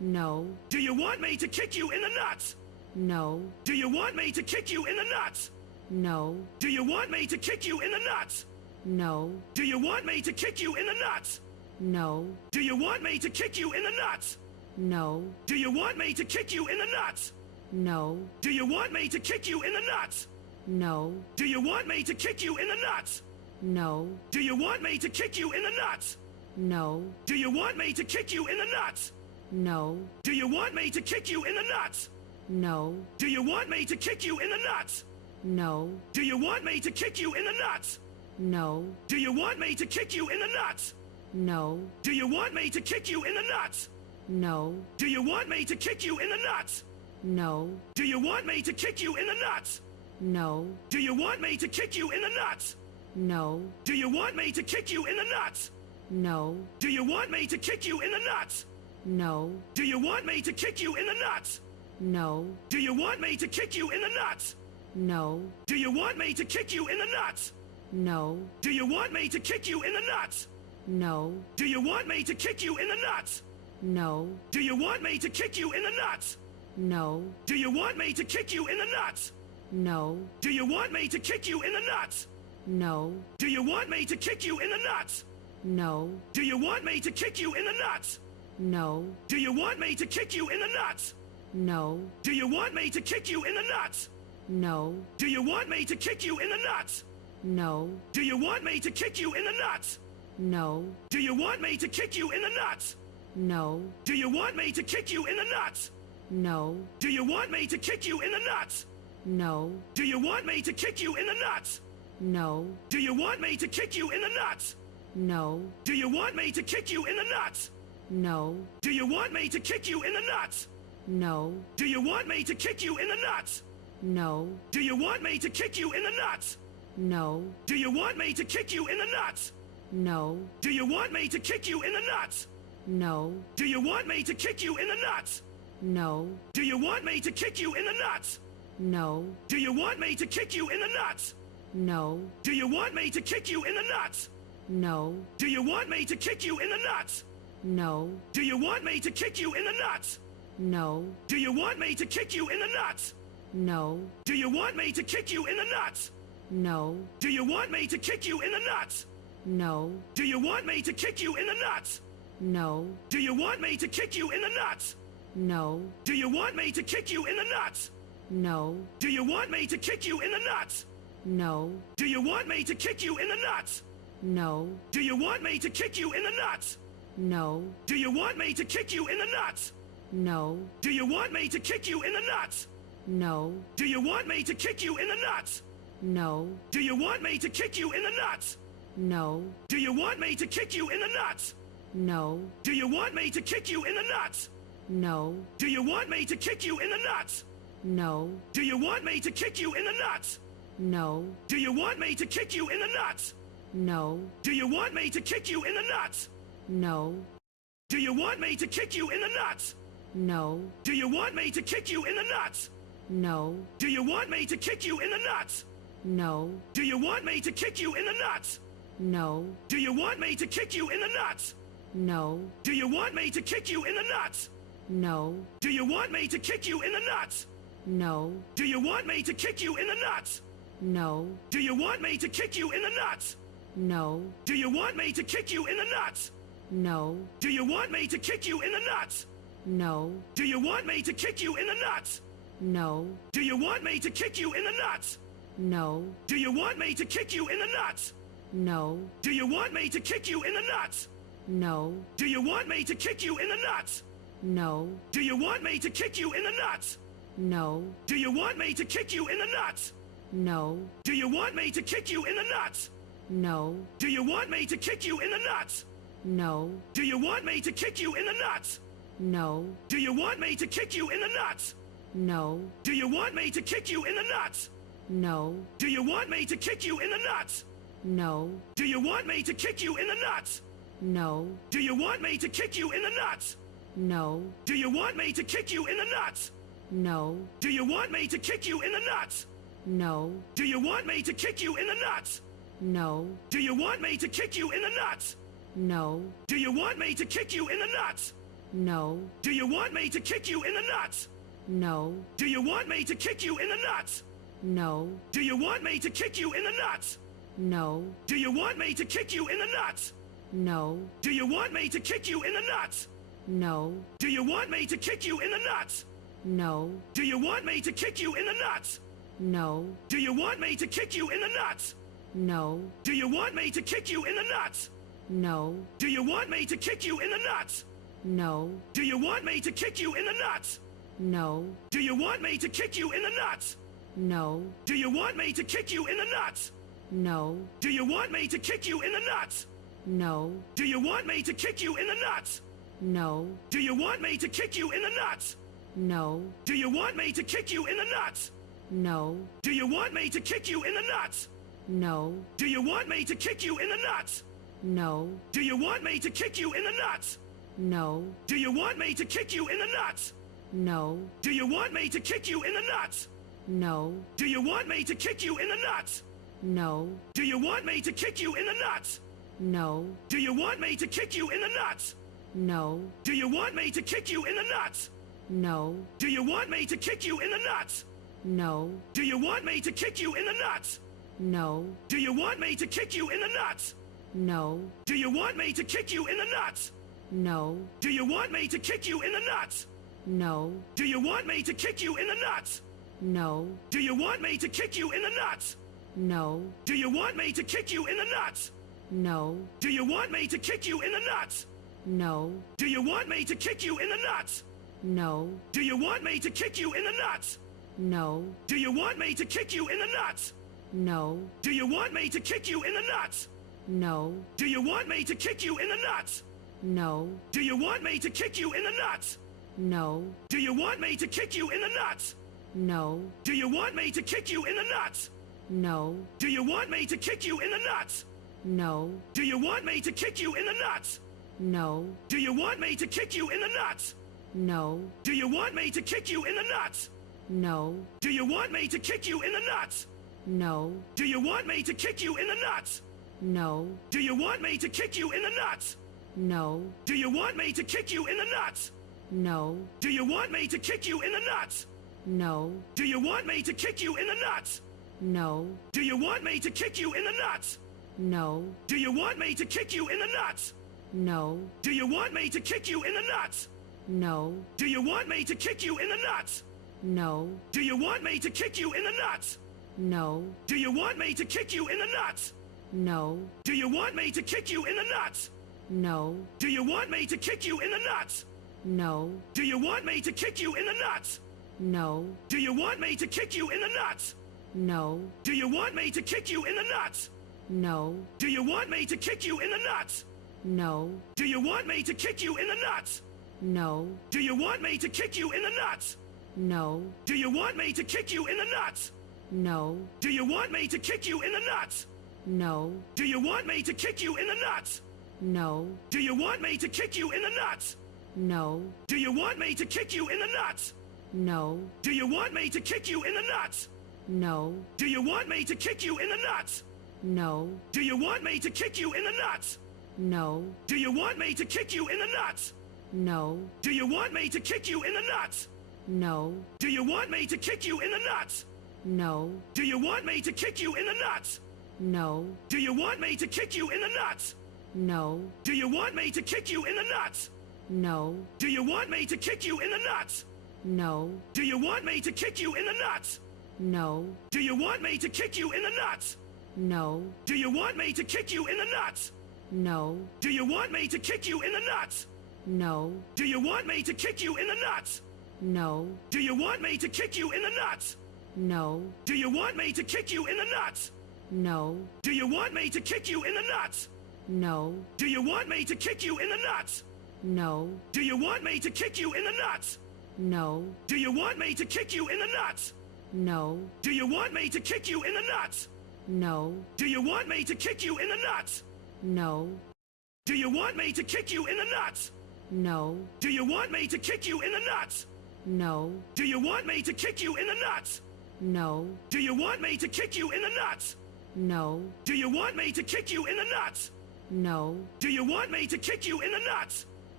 No. Do you want me to kick you in the nuts? No. Do you want me to kick you in the nuts? No. Do you want me to kick you in the nuts? No. Do you want me to kick you in the nuts? No. Do you want me to kick you in the nuts? No. Do you want me to kick you in the nuts? No. Do you want me to kick you in the nuts? No. Do you want me to kick you in the nuts? No. Do you want me to kick you in the nuts? No. Do you want me to kick you in the nuts? No. Do you want me to kick you in the nuts? No. Do you want me to kick you in the nuts? No. Do you want me to kick you in the nuts? No. Do you want me to kick you in the nuts? No. Do you want me to kick you in the nuts? No. Do you want me to kick you in the nuts? No. Do you want me to kick you in the nuts? No. Do you want me to kick you in the nuts? No. Do you want me to kick you in the nuts? No. Do you want me to kick you in the nuts? No. Do you want me to kick you in the nuts? No. Do you want me to kick you in the nuts? No. Do you want me to kick you in the nuts? No. Do you want me to kick you in the nuts? No. Do you want me to kick you in the nuts? No. Do you want me to kick you in the nuts? No. Do you want me to kick you in the nuts? No. Do you want me to kick you in the nuts? No. Do you want me to kick you in the nuts? No. Do you want me to kick you in the nuts? No. Do you want me to kick you in the nuts? No. Do you want me to kick you in the nuts? No. Do you want me to kick you in the nuts? No. Do you want me to kick you in the nuts? No. Do you want me to kick you in the nuts? No. Do you want me to kick you in the nuts? No. Do you want me to kick you in the nuts? No. Do you want me to kick you in the nuts? No. Do you want me to kick you in the nuts? No. Do you want me to kick you in the nuts? No. Do you want me to kick you in the nuts? No. Do you want me to kick you in the nuts? No. Do you want me to kick you in the nuts? No. Do you want me to kick you in the nuts? No. Do you want me to kick you in the nuts? No. Do you want me to kick you in the nuts? No. Do you want me to kick you in the nuts? No. Do you want me to kick you in the nuts? No. Do you want me to kick you in the nuts? No. Do you want me to kick you in the nuts? No. Do you want me to kick you in the nuts? No. Do you want me to kick you in the nuts? No. Do you want me to kick you in the nuts? No. Do you want me to kick you in the nuts? No. Do you want me to kick you in the nuts? No. Do you want me to kick you in the nuts? No. Do you want me to kick you in the nuts? No. Do you want me to kick you in the nuts? No. Do you want me to kick you in the nuts? No. Do you want me to kick you in the nuts? No. Do you want me to kick you in the nuts? No. Do you want me to kick you in the nuts? No. Do you want me to kick you in the nuts? No. Do you want me to kick you in the nuts? No. Do you want me to kick you in the nuts? No. Do you want me to kick you in the nuts? No. Do you want me to kick you in the nuts? No. Do you want me to kick you in the nuts? No. Do you want me to kick you in the nuts? No. Do you want me to kick you in the nuts? No. Do you want me to kick you in the nuts? No. Do you want me to kick you in the nuts? No. Do you want me to kick you in the nuts? No. Do you want me to kick you in the nuts? No. Do you want me to kick you in the nuts? No. Do you want me to kick you in the nuts? No. Do you want me to kick you in the nuts? No. Do you want me to kick you in the nuts? No. Do you want me to kick you in the nuts? No. Do you want me to kick you in the nuts? No. Do you want me to kick you in the nuts? No. Do you want me to kick you in the nuts? No. Do you want me to kick you in the nuts? No. Do you want me to kick you in the nuts? No. Do you want me to kick you in the nuts? No. Do you want me to kick you in the nuts? No. Do you want me to kick you in the nuts? No. Do you want me to kick you in the nuts? No. Do you want me to kick you in the nuts? No. Do you want me to kick you in the nuts? No. Do you want me to kick you in the nuts? No. Do you want me to kick you in the nuts? No. Do you want me to kick you in the nuts? No. Do you want me to kick you in the nuts? No. Do you want me to kick you in the nuts? No. Do you want me to kick you in the nuts? No. Do you want me to kick you in the nuts? No. Do you want me to kick you in the nuts? No. Do you want me to kick you in the nuts? No. Do you want me to kick you in the nuts? No. Do you want me to kick you in the nuts? No. Do you want me to kick you in the nuts? No. Do you want me to kick you in the nuts? No. Do you want me to kick you in the nuts? No. Do you want me to kick you in the nuts? No. Do you want me to kick you in the nuts? No. Do you want me to kick you in the nuts? No. Do you want me to kick you in the nuts? No. Do you want me to kick you in the nuts? No. Do you want me to kick you in the nuts? No. Do you want me to kick you in the nuts? No. Do you want me to kick you in the nuts? No. Do you want me to kick you in the nuts? No. Do you want me to kick you in the nuts? No. Do you want me to kick you in the nuts? No. Do you want me to kick you in the nuts? No. Do you want me to kick you in the nuts? No. Do you want me to kick you in the nuts? No. Do you want me to kick you in the nuts? No. Do you want me to kick you in the nuts? No. Do you want me to kick you in the nuts? No. Do you want me to kick you in the nuts? No. Do you want me to kick you in the nuts? No. Do you want me to kick you in the nuts? No. Do you want me to kick you in the nuts? No. Do you want me to kick you in the nuts? No. Do you want me to kick you in the nuts? No. Do you want me to kick you in the nuts? No. Do you want me to kick you in the nuts? No. Do you want me to kick you in the nuts? No. Do you want me to kick you in the nuts? No. Do you want me to kick you in the nuts? No. Do you want me to kick you in the nuts? No. Do you want me to kick you in the nuts? No. Do you want me to kick you in the nuts? No. Do you want me to kick you in the nuts? No. Do you want me to kick you in the nuts? No. Do you want me to kick you in the nuts? No. Do you want me to kick you in the nuts? No. Do you want me to kick you in the nuts? No. Do you want me to kick you in the nuts? No. Do you want me to kick you in the nuts? No. Do you want me to kick you in the nuts? No. Do you want me to kick you in the nuts? No. Do you want me to kick you in the nuts? No. Do you want me to kick you in the nuts? No. Do you want me to kick you in the nuts? No. Do you want me to kick you in the nuts? No. Do you want me to kick you in the nuts? No. Do you want me to kick you in the nuts? No. Do you want me to kick you in the nuts? No. Do you want me to kick you in the nuts? No. Do you want me to kick you in the nuts? No. Do you want me to kick you in the nuts? No. Do you want me to kick you in the nuts? No. Do you want me to kick you in the nuts? No. Do you want me to kick you in the nuts? No. Do you want me to kick you in the nuts? No. Do you want me to kick you in the nuts? No. Do you want me to kick you in the nuts? No. Do you want me to kick you in the nuts? No. Do you want me to kick you in the nuts? No. Do you want me to kick you in the nuts? No. Do you want me to kick you in the nuts? No. Do you want me to kick you in the nuts? No. Do you want me to kick you in the nuts? No. Do you want me to kick you in the nuts? No. Do you want me to kick you in the nuts? No. Do you want me to kick you in the nuts? No. Do you want me to kick you in the nuts? No. Do you want me to kick you in the nuts? No. Do you want me to kick you in the nuts? No. Do you want me to kick you in the nuts? No. Do you want me to kick you in the nuts? No. Do you want me to kick you in the nuts? No. Do you want me to kick you in the nuts? No. Do you want me to kick you in the nuts? No. Do you want me to kick you in the nuts? No. Do you want me to kick you in the nuts? No. Do you want me to kick you in the nuts? No. Do you want me to kick you in the nuts? No. Do you want me to kick you in the nuts? No. Do you want me to kick you in the nuts? No. Do you want me to kick you in the nuts? No. Do you want me to kick you in the nuts? No. Do you want me to kick you in the nuts? No. Do you want me to kick you in the nuts? No. Do you want me to kick you in the nuts? No. Do you want me to kick you in the nuts? No. Do you want me to kick you in the nuts? No. Do you want me to kick you in the nuts? No. Do you want me to kick you in the nuts? No. Do you want me to kick you in the nuts? No. Do you want me to kick you in the nuts? No. Do you want me to kick you in the nuts? No. Do you want me to kick you in the nuts? No. Do you want me to kick you in the nuts? No. Do you want me to kick you in the nuts? No. Do you want me to kick you in the nuts? No. Do you want me to kick you in the nuts? No. Do you want me to kick you in the nuts? No. Do you want me to kick you in the nuts?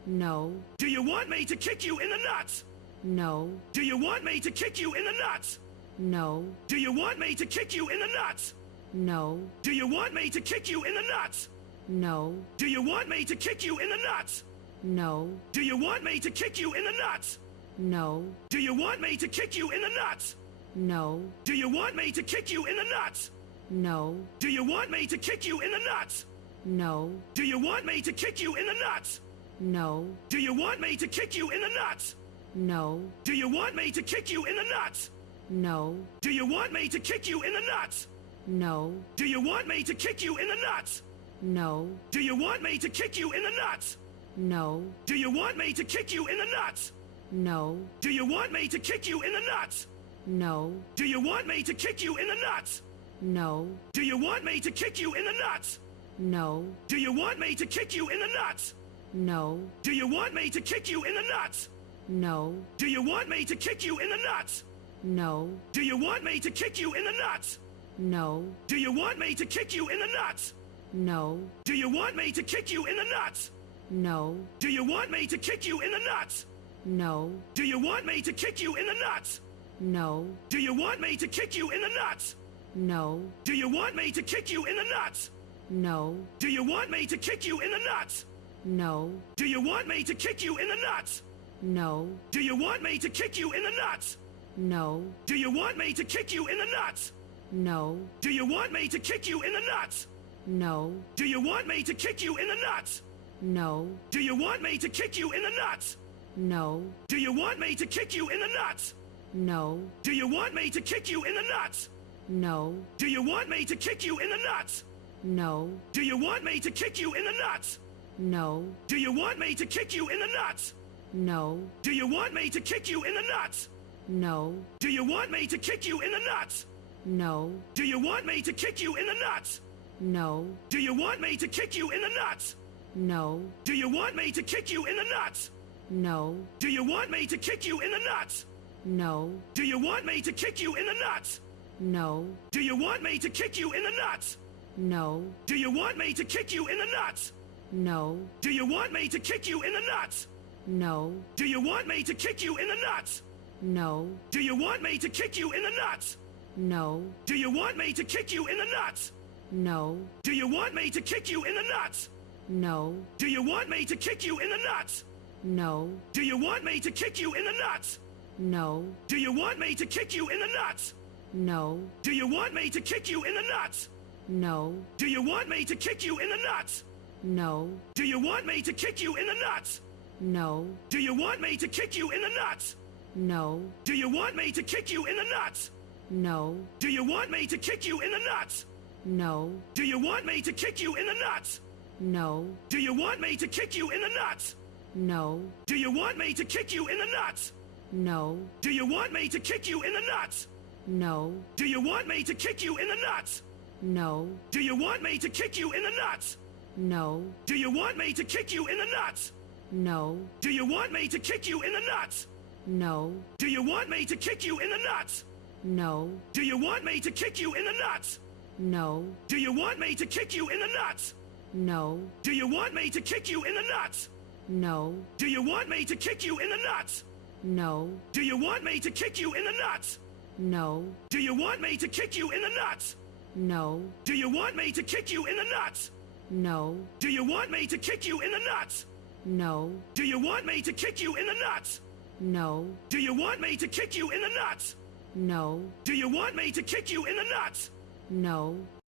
No. Do you want me to kick you in the nuts? No. Do you want me to kick you in the nuts? No. Do you want me to kick you in the nuts? No. Do you want me to kick you in the nuts? No. Do you want me to kick you in the nuts? No. Do you want me to kick you in the nuts? No. Do you want me to kick you in the nuts? No. Do you want me to kick you in the nuts? No. Do you want me to kick you in the nuts? No. Do you want me to kick you in the nuts? No. Do you want me to kick you in the nuts? No. Do you want me to kick you in the nuts? No. Do you want me to kick you in the nuts? No. Do you want me to kick you in the nuts? No. Do you want me to kick you in the nuts? No. Do you want me to kick you in the nuts? No. Do you want me to kick you in the nuts? No. Do you want me to kick you in the nuts? No. Do you want me to kick you in the nuts? No. Do you want me to kick you in the nuts? No. Do you want me to kick you in the nuts? No. Do you want me to kick you in the nuts? No. Do you want me to kick you in the nuts? No. Do you want me to kick you in the nuts? No. Do you want me to kick you in the nuts? No. Do you want me to kick you in the nuts? No. Do you want me to kick you in the nuts? No. Do you want me to kick you in the nuts? No. Do you want me to kick you in the nuts? No. Do you want me to kick you in the nuts? No. Do you want me to kick you in the nuts? No. Do you want me to kick you in the nuts? No. Do you want me to kick you in the nuts? No. Do you want me to kick you in the nuts? No. Do you want me to kick you in the nuts? No. Do you want me to kick you in the nuts? No. Do you want me to kick you in the nuts? No. Do you want me to kick you in the nuts? No. Do you want me to kick you in the nuts? No. Do you want me to kick you in the nuts? No. Do you want me to kick you in the nuts? No. Do you want me to kick you in the nuts? No. Do you want me to kick you in the nuts? No. Do you want me to kick you in the nuts? No. Do you want me to kick you in the nuts? No. Do you want me to kick you in the nuts? No. Do you want me to kick you in the nuts? No. Do you want me to kick you in the nuts? No. Do you want me to kick you in the nuts? No. Do you want me to kick you in the nuts? No. Do you want me to kick you in the nuts? No. Do you want me to kick you in the nuts? No. Do you want me to kick you in the nuts? No. Do you want me to kick you in the nuts? No. Do you want me to kick you in the nuts? No. Do you want me to kick you in the nuts? No. Do you want me to kick you in the nuts? No. Do you want me to kick you in the nuts? No. Do you want me to kick you in the nuts? No. Do you want me to kick you in the nuts? No. Do you want me to kick you in the nuts? No. Do you want me to kick you in the nuts? No. Do you want me to kick you in the nuts? No. Do you want me to kick you in the nuts? No. Do you want me to kick you in the nuts? No. Do you want me to kick you in the nuts? No. Do you want me to kick you in the nuts? No. Do you want me to kick you in the nuts? No. Do you want me to kick you in the nuts? No. Do you want me to kick you in the nuts? No. Do you want me to kick you in the nuts? No. Do you want me to kick you in the nuts? No. Do you want me to kick you in the nuts? No. Do you want me to kick you in the nuts? No. Do you want me to kick you in the nuts? No. Do you want me to kick you in the nuts? No. Do you want me to kick you in the nuts? No. Do you want me to kick you in the nuts? No. Do you want me to kick you in the nuts? No. Do you want me to kick you in the nuts? No. Do you want me to kick you in the nuts? No. Do you want me to kick you in the nuts? No. Do you want me to kick you in the nuts? No. Do you want me to kick you in the nuts? No.